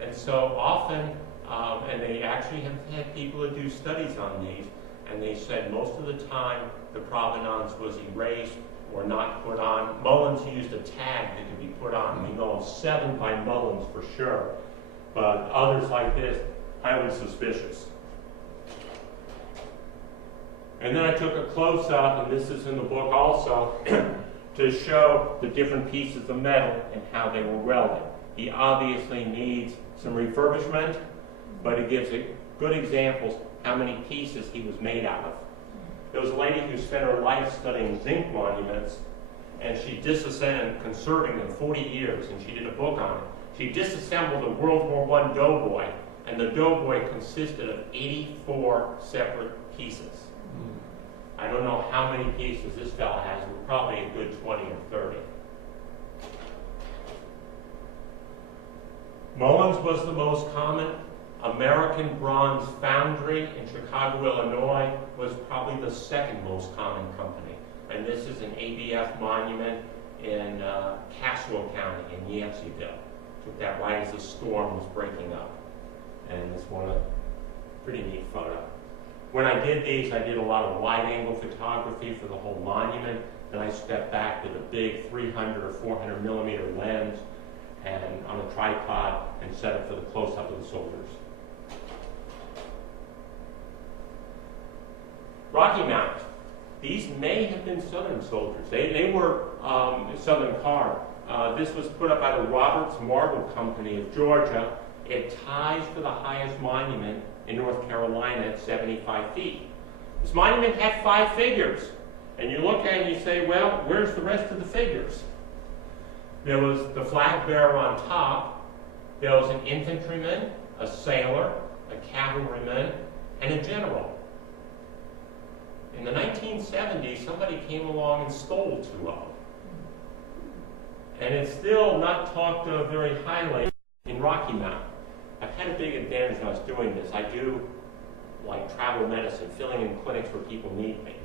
And so often, and they actually have had people that do studies on these, and they said most of the time the provenance was erased or not put on. Mullins used a tag that could be put on. We know of 7 by Mullins for sure, but others like this, highly suspicious. And then I took a close-up, and this is in the book also, to show the different pieces of metal and how they were welded. He obviously needs some refurbishment, but it gives good examples how many pieces he was made out of. There was a lady who spent her life studying zinc monuments, and she disassembled, conserving them 40 years, and she did a book on it. She disassembled a World War I doughboy, and the doughboy consisted of 84 separate pieces. I don't know how many pieces this fella has, but probably a good 20 or 30. Mullins was the most common. American Bronze Foundry in Chicago, Illinois was probably the second most common company. And this is an ABF monument in Caswell County in Yanceyville. Took that right as the storm was breaking up. And it's pretty neat photo. When I did these, I did a lot of wide-angle photography for the whole monument. Then I stepped back with a big 300 or 400 millimeter lens and on a tripod and set it for the close-up of the soldiers. Rocky Mount. These may have been Southern soldiers. They were Southern Car. This was put up by the Roberts Marble Company of Georgia. It ties for the highest monument in North Carolina at 75 feet. This monument had 5 figures. And you look at it and you say, well, where's the rest of the figures? There was the flag bearer on top. There was an infantryman, a sailor, a cavalryman, and a general. In the 1970s, somebody came along and stole 2 of them. And it's still not talked of very highly in Rocky Mount. I've had a big advantage when I was doing this. I do like travel medicine, filling in clinics where people need me.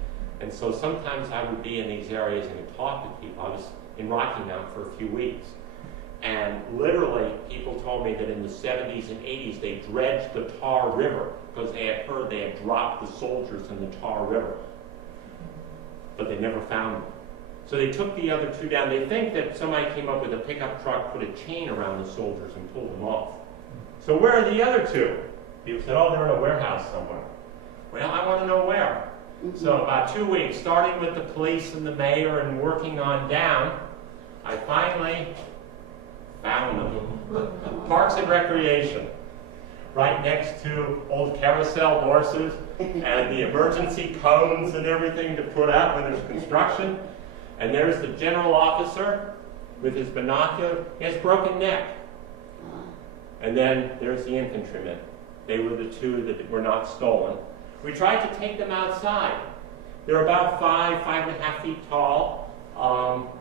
And so sometimes I would be in these areas and would talk to people. I was in Rocky Mount for a few weeks. And literally, people told me that in the 70s and 80s, they dredged the Tar River because they had heard they had dropped the soldiers in the Tar River. But they never found them. So they took the other 2 down. They think that somebody came up with a pickup truck, put a chain around the soldiers, and pulled them off. So where are the other 2? People said, oh, they're in a warehouse somewhere. Well, I want to know where. So about 2 weeks, starting with the police and the mayor and working on down, I finally found them. Parks and Recreation, right next to old carousel horses and the emergency cones and everything to put out when there's construction. And there's the general officer with his binocular. He has a broken neck. And then there's the infantrymen. They were the 2 that were not stolen. We tried to take them outside. They're about 5.5 feet tall.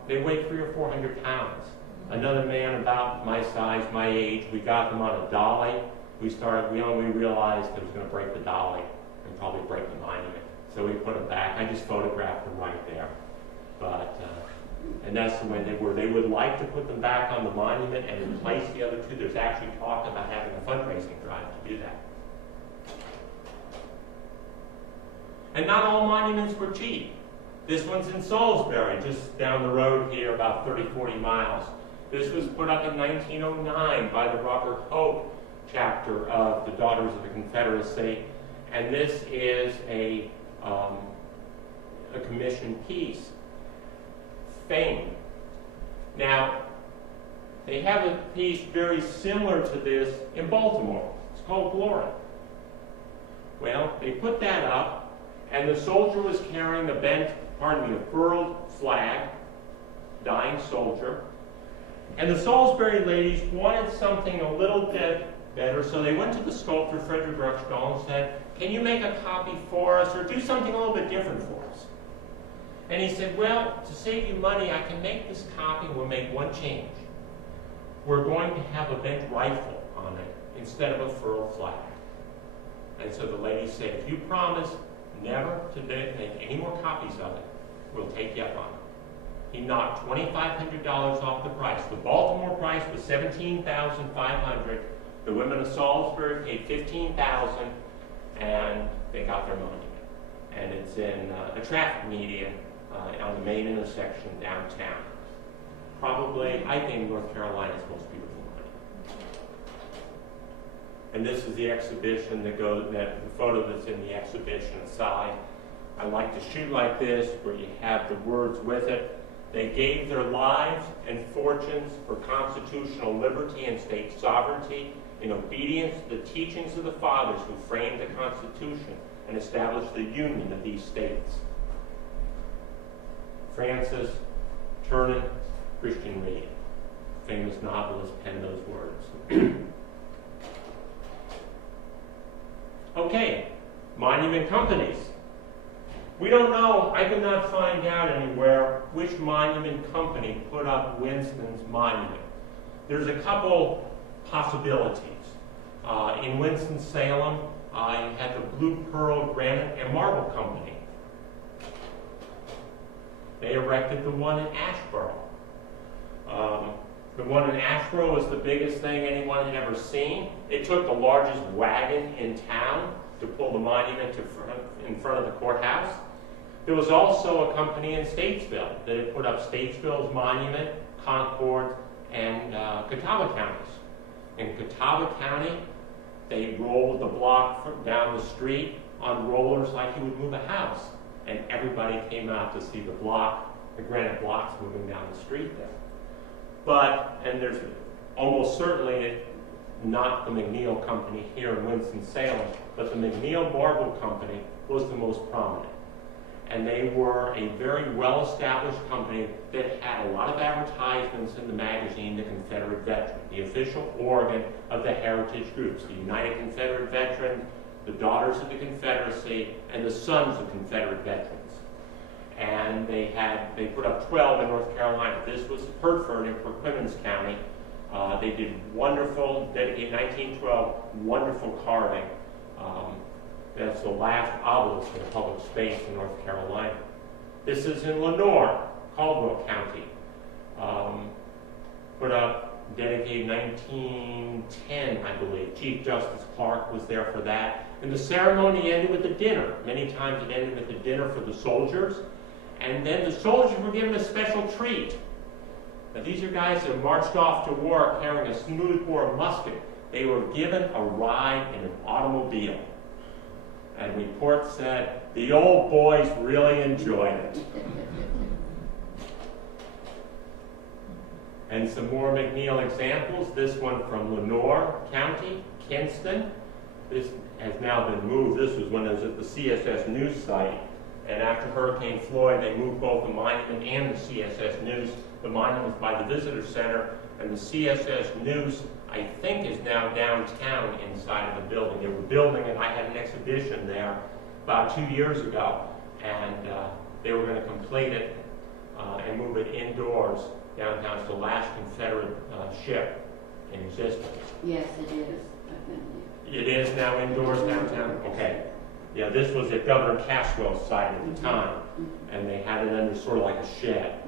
They weigh 300 or 400 pounds. Another man about my size, my age, we got them on a dolly. We only realized that it was going to break the dolly and probably break the monument. So we put them back. I just photographed them right there. But, and that's the way they were. They would like to put them back on the monument and replace the other 2. There's actually talk about having a fundraising drive to do that. And not all monuments were cheap. This one's in Salisbury, just down the road here, about 30, 40 miles. This was put up in 1909 by the Robert Hope chapter of the Daughters of the Confederacy. And this is a commissioned piece. Fame. Now, they have a piece very similar to this in Baltimore. It's called Glory. Well, they put that up, and the soldier was carrying a furled flag, dying soldier. And the Salisbury ladies wanted something a little bit better, so they went to the sculptor, Frederick Ruckstall, and said, can you make a copy for us, or do something a little bit different for us? And he said, well, to save you money, I can make this copy, we'll make one change. We're going to have a bent rifle on it instead of a furled flag. And so the lady said, if you promise never to make any more copies of it, we'll take you up on it. He knocked $2,500 off the price. The Baltimore price was $17,500. The women of Salisbury paid $15,000, and they got their monument. And it's in a traffic median on the main intersection downtown. Probably, I think, North Carolina's most beautiful monument. And this is the exhibition the photo that's in the exhibition aside. I like to shoot like this, where you have the words with it. They gave their lives and fortunes for constitutional liberty and state sovereignty in obedience to the teachings of the fathers who framed the Constitution and established the union of these states. Francis Turner Christian Reed, famous novelist, penned those words. Okay, monument companies. We don't know, I could not find out anywhere which monument company put up Winston's monument. There's a couple possibilities. In Winston-Salem, you had the Blue Pearl Granite and Marble Company. They erected the one in Asheboro. The one in Asheboro was the biggest thing anyone had ever seen. It took the largest wagon in town to pull the monument in front of the courthouse. There was also a company in Statesville that had put up Statesville's monument, Concord, and Catawba counties. In Catawba County, they rolled the block down the street on rollers like you would move a house. And everybody came out to see the granite blocks moving down the street there. And there's almost certainly not the McNeil Company here in Winston-Salem, but the McNeil Marble Company was the most prominent. And they were a very well-established company that had a lot of advertisements in the magazine, The Confederate Veteran, the official organ of the heritage groups, the United Confederate Veteran, the Daughters of the Confederacy, and the Sons of Confederate Veterans. And they put up 12 in North Carolina. This was Hertford in Perquimans County. They did wonderful, dedicated 1912, wonderful carving. That's the last obelisk in public space in North Carolina. This is in Lenoir, Caldwell County. Put up, dedicated 1910, I believe. Chief Justice Clark was there for that. And the ceremony ended with a dinner. Many times it ended with a dinner for the soldiers. And then the soldiers were given a special treat. Now these are guys that marched off to war carrying a smoothbore musket. They were given a ride in an automobile. And reports said, the old boys really enjoyed it. And some more McNeil examples. This one from Lenoir County, Kinston. This has now been moved. This was when it was at the CSS News site. And after Hurricane Floyd, they moved both the monument and the CSS News. The monument was by the Visitor Center, and the CSS News, I think, is now downtown inside of the building. They were building it. I had an exhibition there about 2 years ago, and they were going to complete it and move it indoors downtown. It's the last Confederate ship in existence. Yes, it is. It is now indoors downtown? Okay. Yeah, this was at Governor Caswell's site at the time, and they had it under sort of like a shed.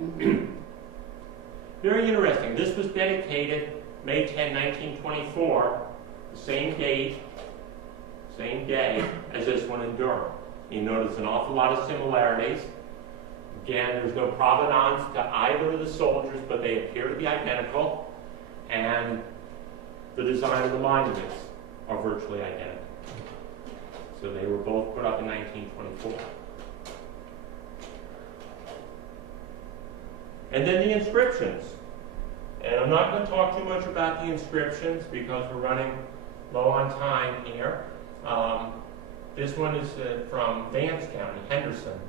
Very interesting. This was dedicated May 10, 1924, the same date, same day as this one in Durham. You notice an awful lot of similarities. Again, there's no provenance to either of the soldiers, but they appear to be identical, and the design of the monuments are virtually identical. So they were both put up in 1924. And then the inscriptions. And I'm not going to talk too much about the inscriptions because we're running low on time here. This one is from Vance County, Henderson.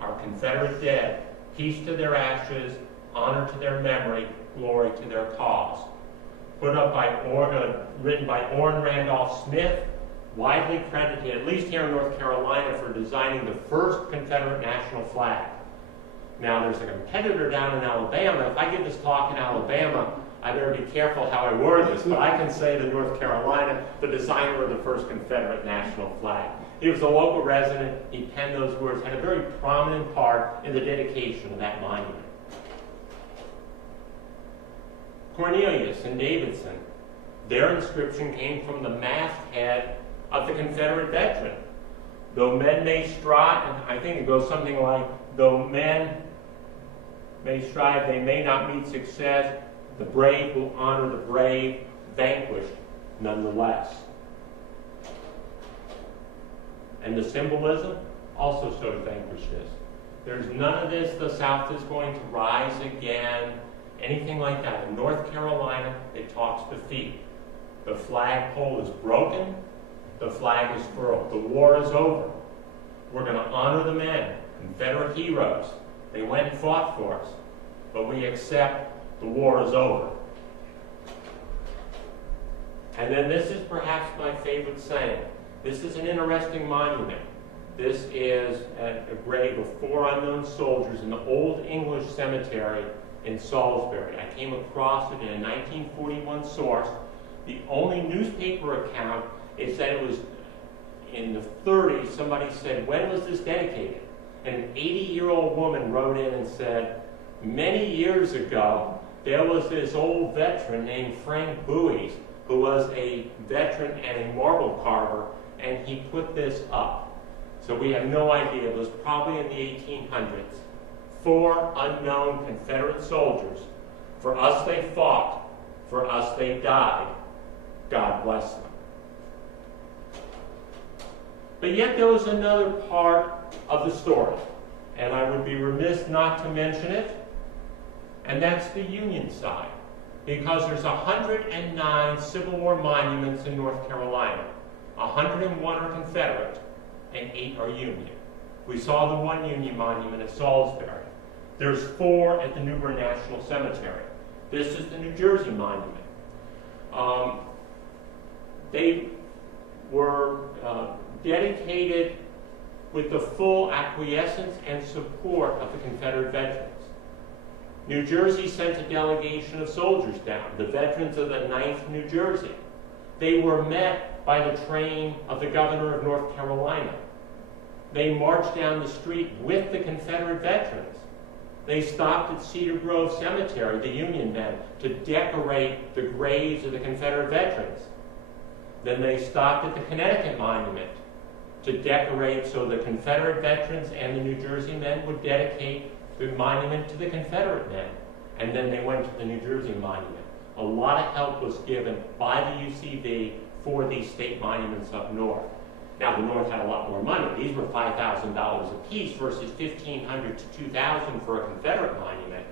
Our Confederate dead, peace to their ashes, honor to their memory, glory to their cause. Put up by written by Orrin Randolph Smith, widely credited, at least here in North Carolina, for designing the first Confederate national flag. Now, there's a competitor down in Alabama. If I give this talk in Alabama, I better be careful how I word this, but I can say to North Carolina, the designer of the first Confederate national flag. He was a local resident. He penned those words, had a very prominent part in the dedication of that monument. Cornelius and Davidson, their inscription came from the masthead of the Confederate veteran. Though men may strive, and I think it goes something like, though men may strive, they may not meet success, the brave will honor the brave, vanquished nonetheless. And the symbolism also so to vanquish this. There's none of this, the South is going to rise again, anything like that. In North Carolina, it talks defeat. The flagpole is broken, the flag is furled. The war is over. We're going to honor the men, Confederate heroes. They went and fought for us, but we accept the war is over. And then this is perhaps my favorite saying. This is an interesting monument. This is a grave of 4 unknown soldiers in the Old English Cemetery in Salisbury. I came across it in a 1941 source. The only newspaper account is that it was in the 30s. Somebody said, when was this dedicated? And an 80-year-old woman wrote in and said, many years ago, there was this old veteran named Frank Buies, who was a veteran and a marble carver, and he put this up. So we have no idea. It was probably in the 1800s. 4 unknown Confederate soldiers. For us they fought. For us they died. God bless them. But yet there was another part of the story, and I would be remiss not to mention it, and that's the Union side, because there's 109 Civil War monuments in North Carolina. 101 are Confederate, and 8 are Union. We saw the one Union monument at Salisbury. There's 4 at the New Bern National Cemetery. This is the New Jersey monument. They were dedicated with the full acquiescence and support of the Confederate veterans. New Jersey sent a delegation of soldiers down, the veterans of the 9th New Jersey. They were met by the train of the governor of North Carolina. They marched down the street with the Confederate veterans. They stopped at Cedar Grove Cemetery, the Union men, to decorate the graves of the Confederate veterans. Then they stopped at the Connecticut Monument to decorate so the Confederate veterans and the New Jersey men would dedicate the monument to the Confederate men. And then they went to the New Jersey Monument. A lot of help was given by the UCB for these state monuments up north. Now, the North had a lot more money. These were $5,000 a piece versus $1,500 to $2,000 for a Confederate monument.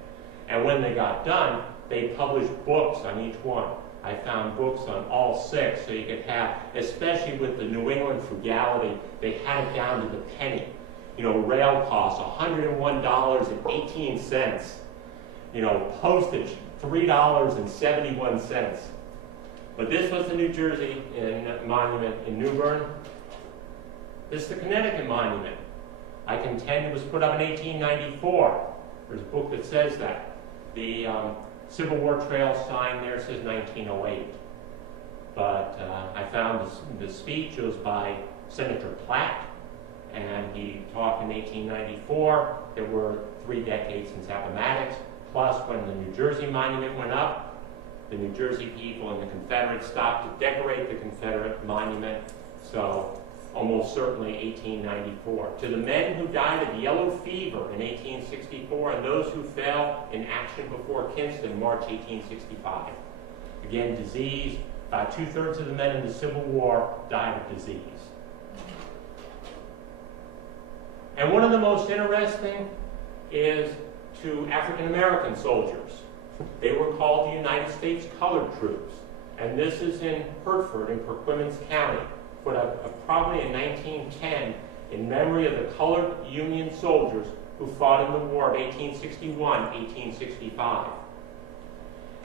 And when they got done, they published books on each one. I found books on all 6, so you could have, especially with the New England frugality, they had it down to the penny. You know, rail costs, $101.18. You know, postage, $3.71. But this was the New Jersey monument in New Bern. This is the Connecticut monument. I contend it was put up in 1894. There's a book that says that. The Civil War Trail sign there says 1908. But I found the speech was by Senator Platt, and he talked in 1894. There were 3 decades since Appomattox, plus when the New Jersey monument went up, the New Jersey people and the Confederates stopped to decorate the Confederate monument. So almost certainly 1894. To the men who died of yellow fever in 1864 and those who fell in action before Kinston, March 1865. Again, disease. About 2/3 of the men in the Civil War died of disease. And one of the most interesting is to African American soldiers. They were called the United States Colored Troops. And this is in Hertford in Perquimans County. Put up probably in 1910 in memory of the colored Union soldiers who fought in the War of 1861-1865.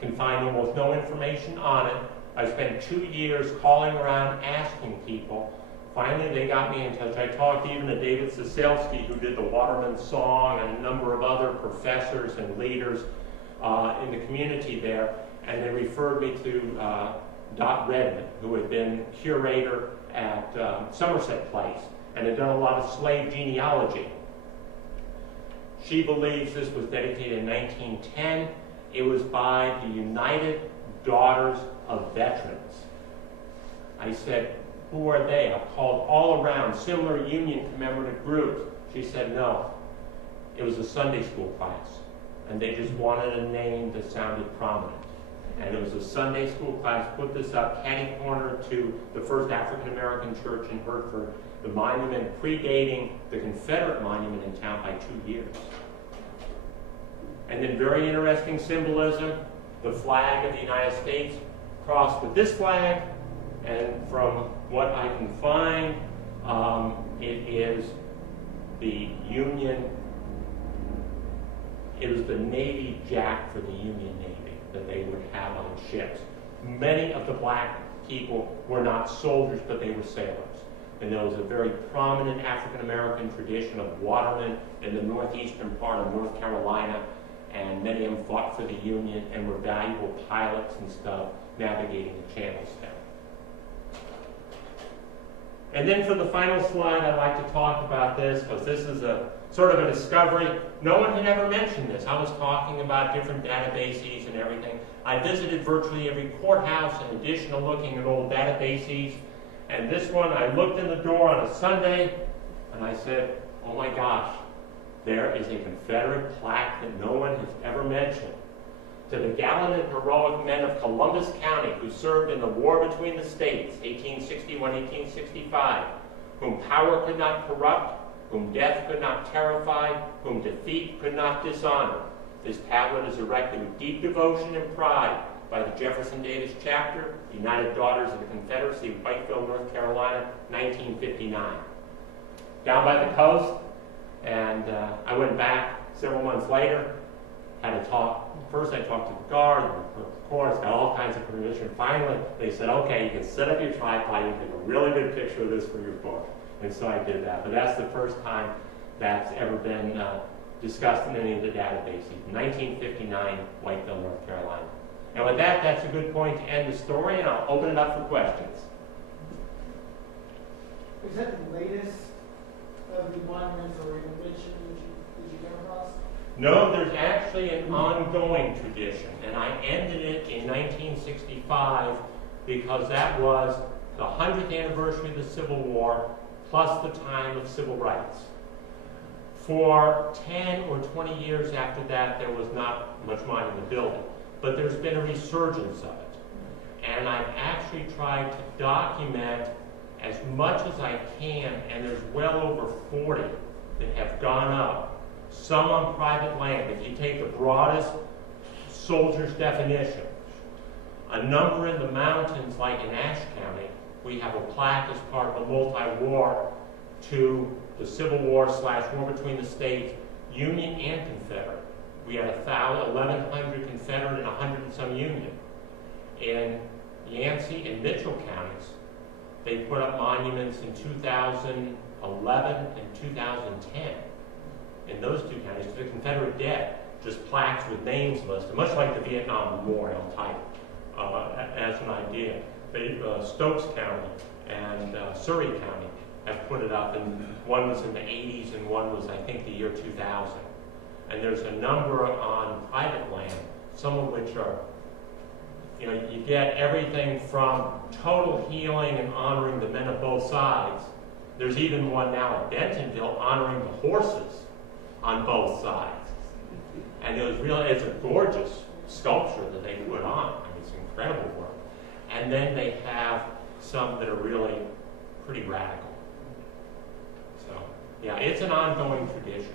Can find almost no information on it. I spent 2 years calling around asking people. Finally, they got me in touch. I talked even to David Siselsky, who did the Waterman Song, and a number of other professors and leaders in the community there, and they referred me to Dot Redmond, who had been curator at Somerset Place and had done a lot of slave genealogy. She believes this was dedicated in 1910. It was by the United Daughters of Veterans. I said, who are they? I've called all around similar Union commemorative groups. She said, no. It was a Sunday school class, and they just wanted a name that sounded prominent. And it was a Sunday school class, put this up catty corner to the first African American church in Hertford, the monument predating the Confederate monument in town by 2 years. And then very interesting symbolism, the flag of the United States crossed with this flag, and from what I can find, it is the Union, it was the Navy Jack for the Union Navy that they would have on ships. Many of the black people were not soldiers, but they were sailors. And there was a very prominent African-American tradition of watermen in the northeastern part of North Carolina, and many of them fought for the Union and were valuable pilots and stuff navigating the channels down. And then for the final slide, I'd like to talk about this, because this is a sort of a discovery. No one had ever mentioned this. I was talking about different databases and everything. I visited virtually every courthouse in addition to looking at old databases. And this one, I looked in the door on a Sunday, and I said, oh my gosh, there is a Confederate plaque that no one has ever mentioned. To the gallant and heroic men of Columbus County who served in the war between the states, 1861-1865, whom power could not corrupt, whom death could not terrify, whom defeat could not dishonor. This tablet is erected with deep devotion and pride by the Jefferson Davis Chapter, United Daughters of the Confederacy of Whiteville, North Carolina, 1959. Down by the coast, and I went back several months later, had a talk. First I talked to the guard, and of course, got all kinds of permission. Finally, they said, okay, you can set up your tripod, you can take a really good picture of this for your book. And so I did that. But that's the first time that's ever been discussed in any of the databases. 1959, Whiteville, North Carolina. And with that, that's a good point to end the story, and I'll open it up for questions. Is that the latest of the monuments or invention that you come across? No, there's actually an ongoing tradition, and I ended it in 1965 because that was the 100th anniversary of the Civil War plus the time of civil rights. For 10 or 20 years after that, there was not much monument building, but there's been a resurgence of it. And I've actually tried to document as much as I can, and there's well over 40 that have gone up, some on private land. If you take the broadest soldier's definition, a number in the mountains, like in Ashe County, we have a plaque as part of a multi-war to the Civil War / war between the states, Union and Confederate. We had 1,100 Confederate and 100 and some Union. In Yancey and Mitchell counties, they put up monuments in 2011 and 2010. In those two counties, to the Confederate dead, just plaques with names listed, much like the Vietnam Memorial type, as an idea. Stokes County and Surrey County have put it up, and one was in the 80s and one was, I think, the year 2000. And there's a number on private land, some of which are, you get everything from total healing and honoring the men of both sides. There's even one now at Bentonville honoring the horses on both sides. And it's a gorgeous sculpture that they put on. I mean, it's incredible work. And then they have some that are really pretty radical. So, yeah, it's an ongoing tradition.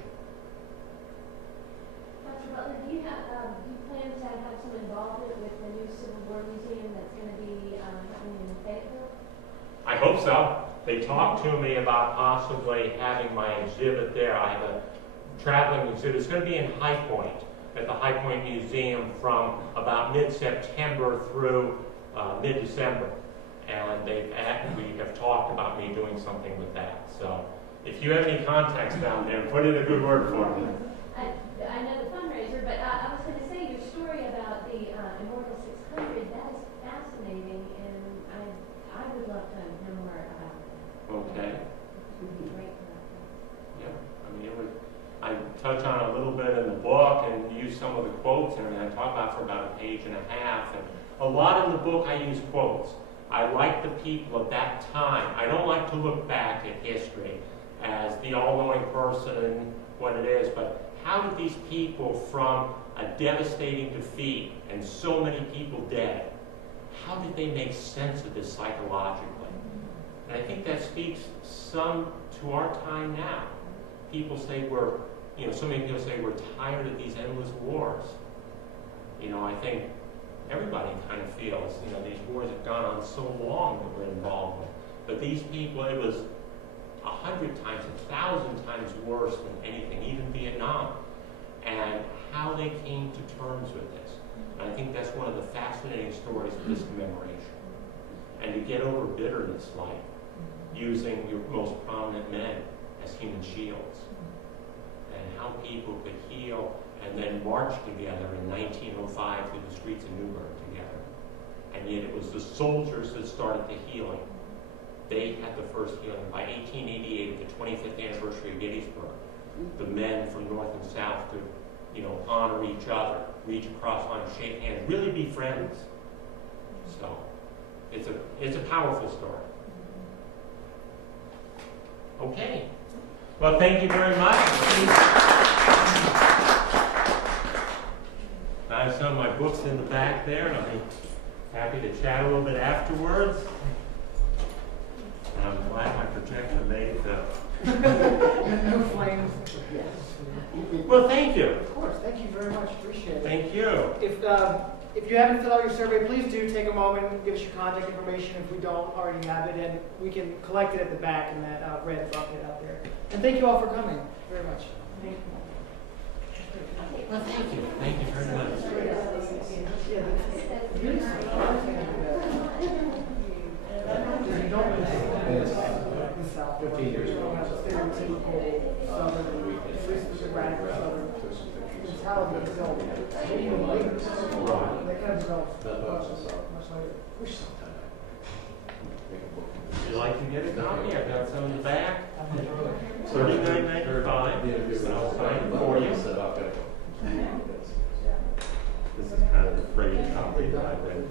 Dr. Butler, do you plan to have some involvement with the new Civil War Museum that's going to be happening in Fayetteville? I hope so. They talked to me about possibly having my exhibit there. I have a traveling exhibit. It's going to be in High Point, at the High Point Museum from about mid-September through mid-December. And we have talked about me doing something with that. So if you have any contacts down there, put in a good word for me. I know the fundraiser, but I was going to say your story about the Immortal 600, that is fascinating, and I would love to know more about it. Okay. It would be great to know. Yeah. I mean, I touch on it a little bit in the book and use some of the quotes and I talk about it for about a page and a half. And a lot in the book I use quotes. I like the people of that time. I don't like to look back at history as the all-knowing person and what it is, but how did these people from a devastating defeat and so many people dead, how did they make sense of this psychologically? And I think that speaks some to our time now. People say so many people say we're tired of these endless wars. I think everybody kind of feels, these wars have gone on so long that we're involved with. But these people, it was 100 times, 1,000 times worse than anything, even Vietnam. And how they came to terms with this. And I think that's one of the fascinating stories of this commemoration. And to get over bitterness, like using your most prominent men as human shields. And how people could heal and then march together in 1905 through the streets of Newburgh together. And yet it was the soldiers that started the healing. They had the first healing. By 1888, at the 25th anniversary of Gettysburg, the men from North and South could, honor each other, reach across arms, shake hands, really be friends. So, it's a powerful story. Okay. Well, thank you very much. I have some of my books in the back there, and I'll be happy to chat a little bit afterwards. And I'm glad my projector made it though. No flames. Well, thank you. Of course. Thank you very much. Appreciate it. Thank you. If you haven't filled out your survey, please do take a moment and give us your contact information if we don't already have it, and we can collect it at the back in that red bucket out there. And thank you all for coming very much. Thank you. Well, thank you. Thank you very much. Would you like to get a copy? I've got some in the back. $39.95. I'll sign it for you. This is kind of the phrase copy that I've been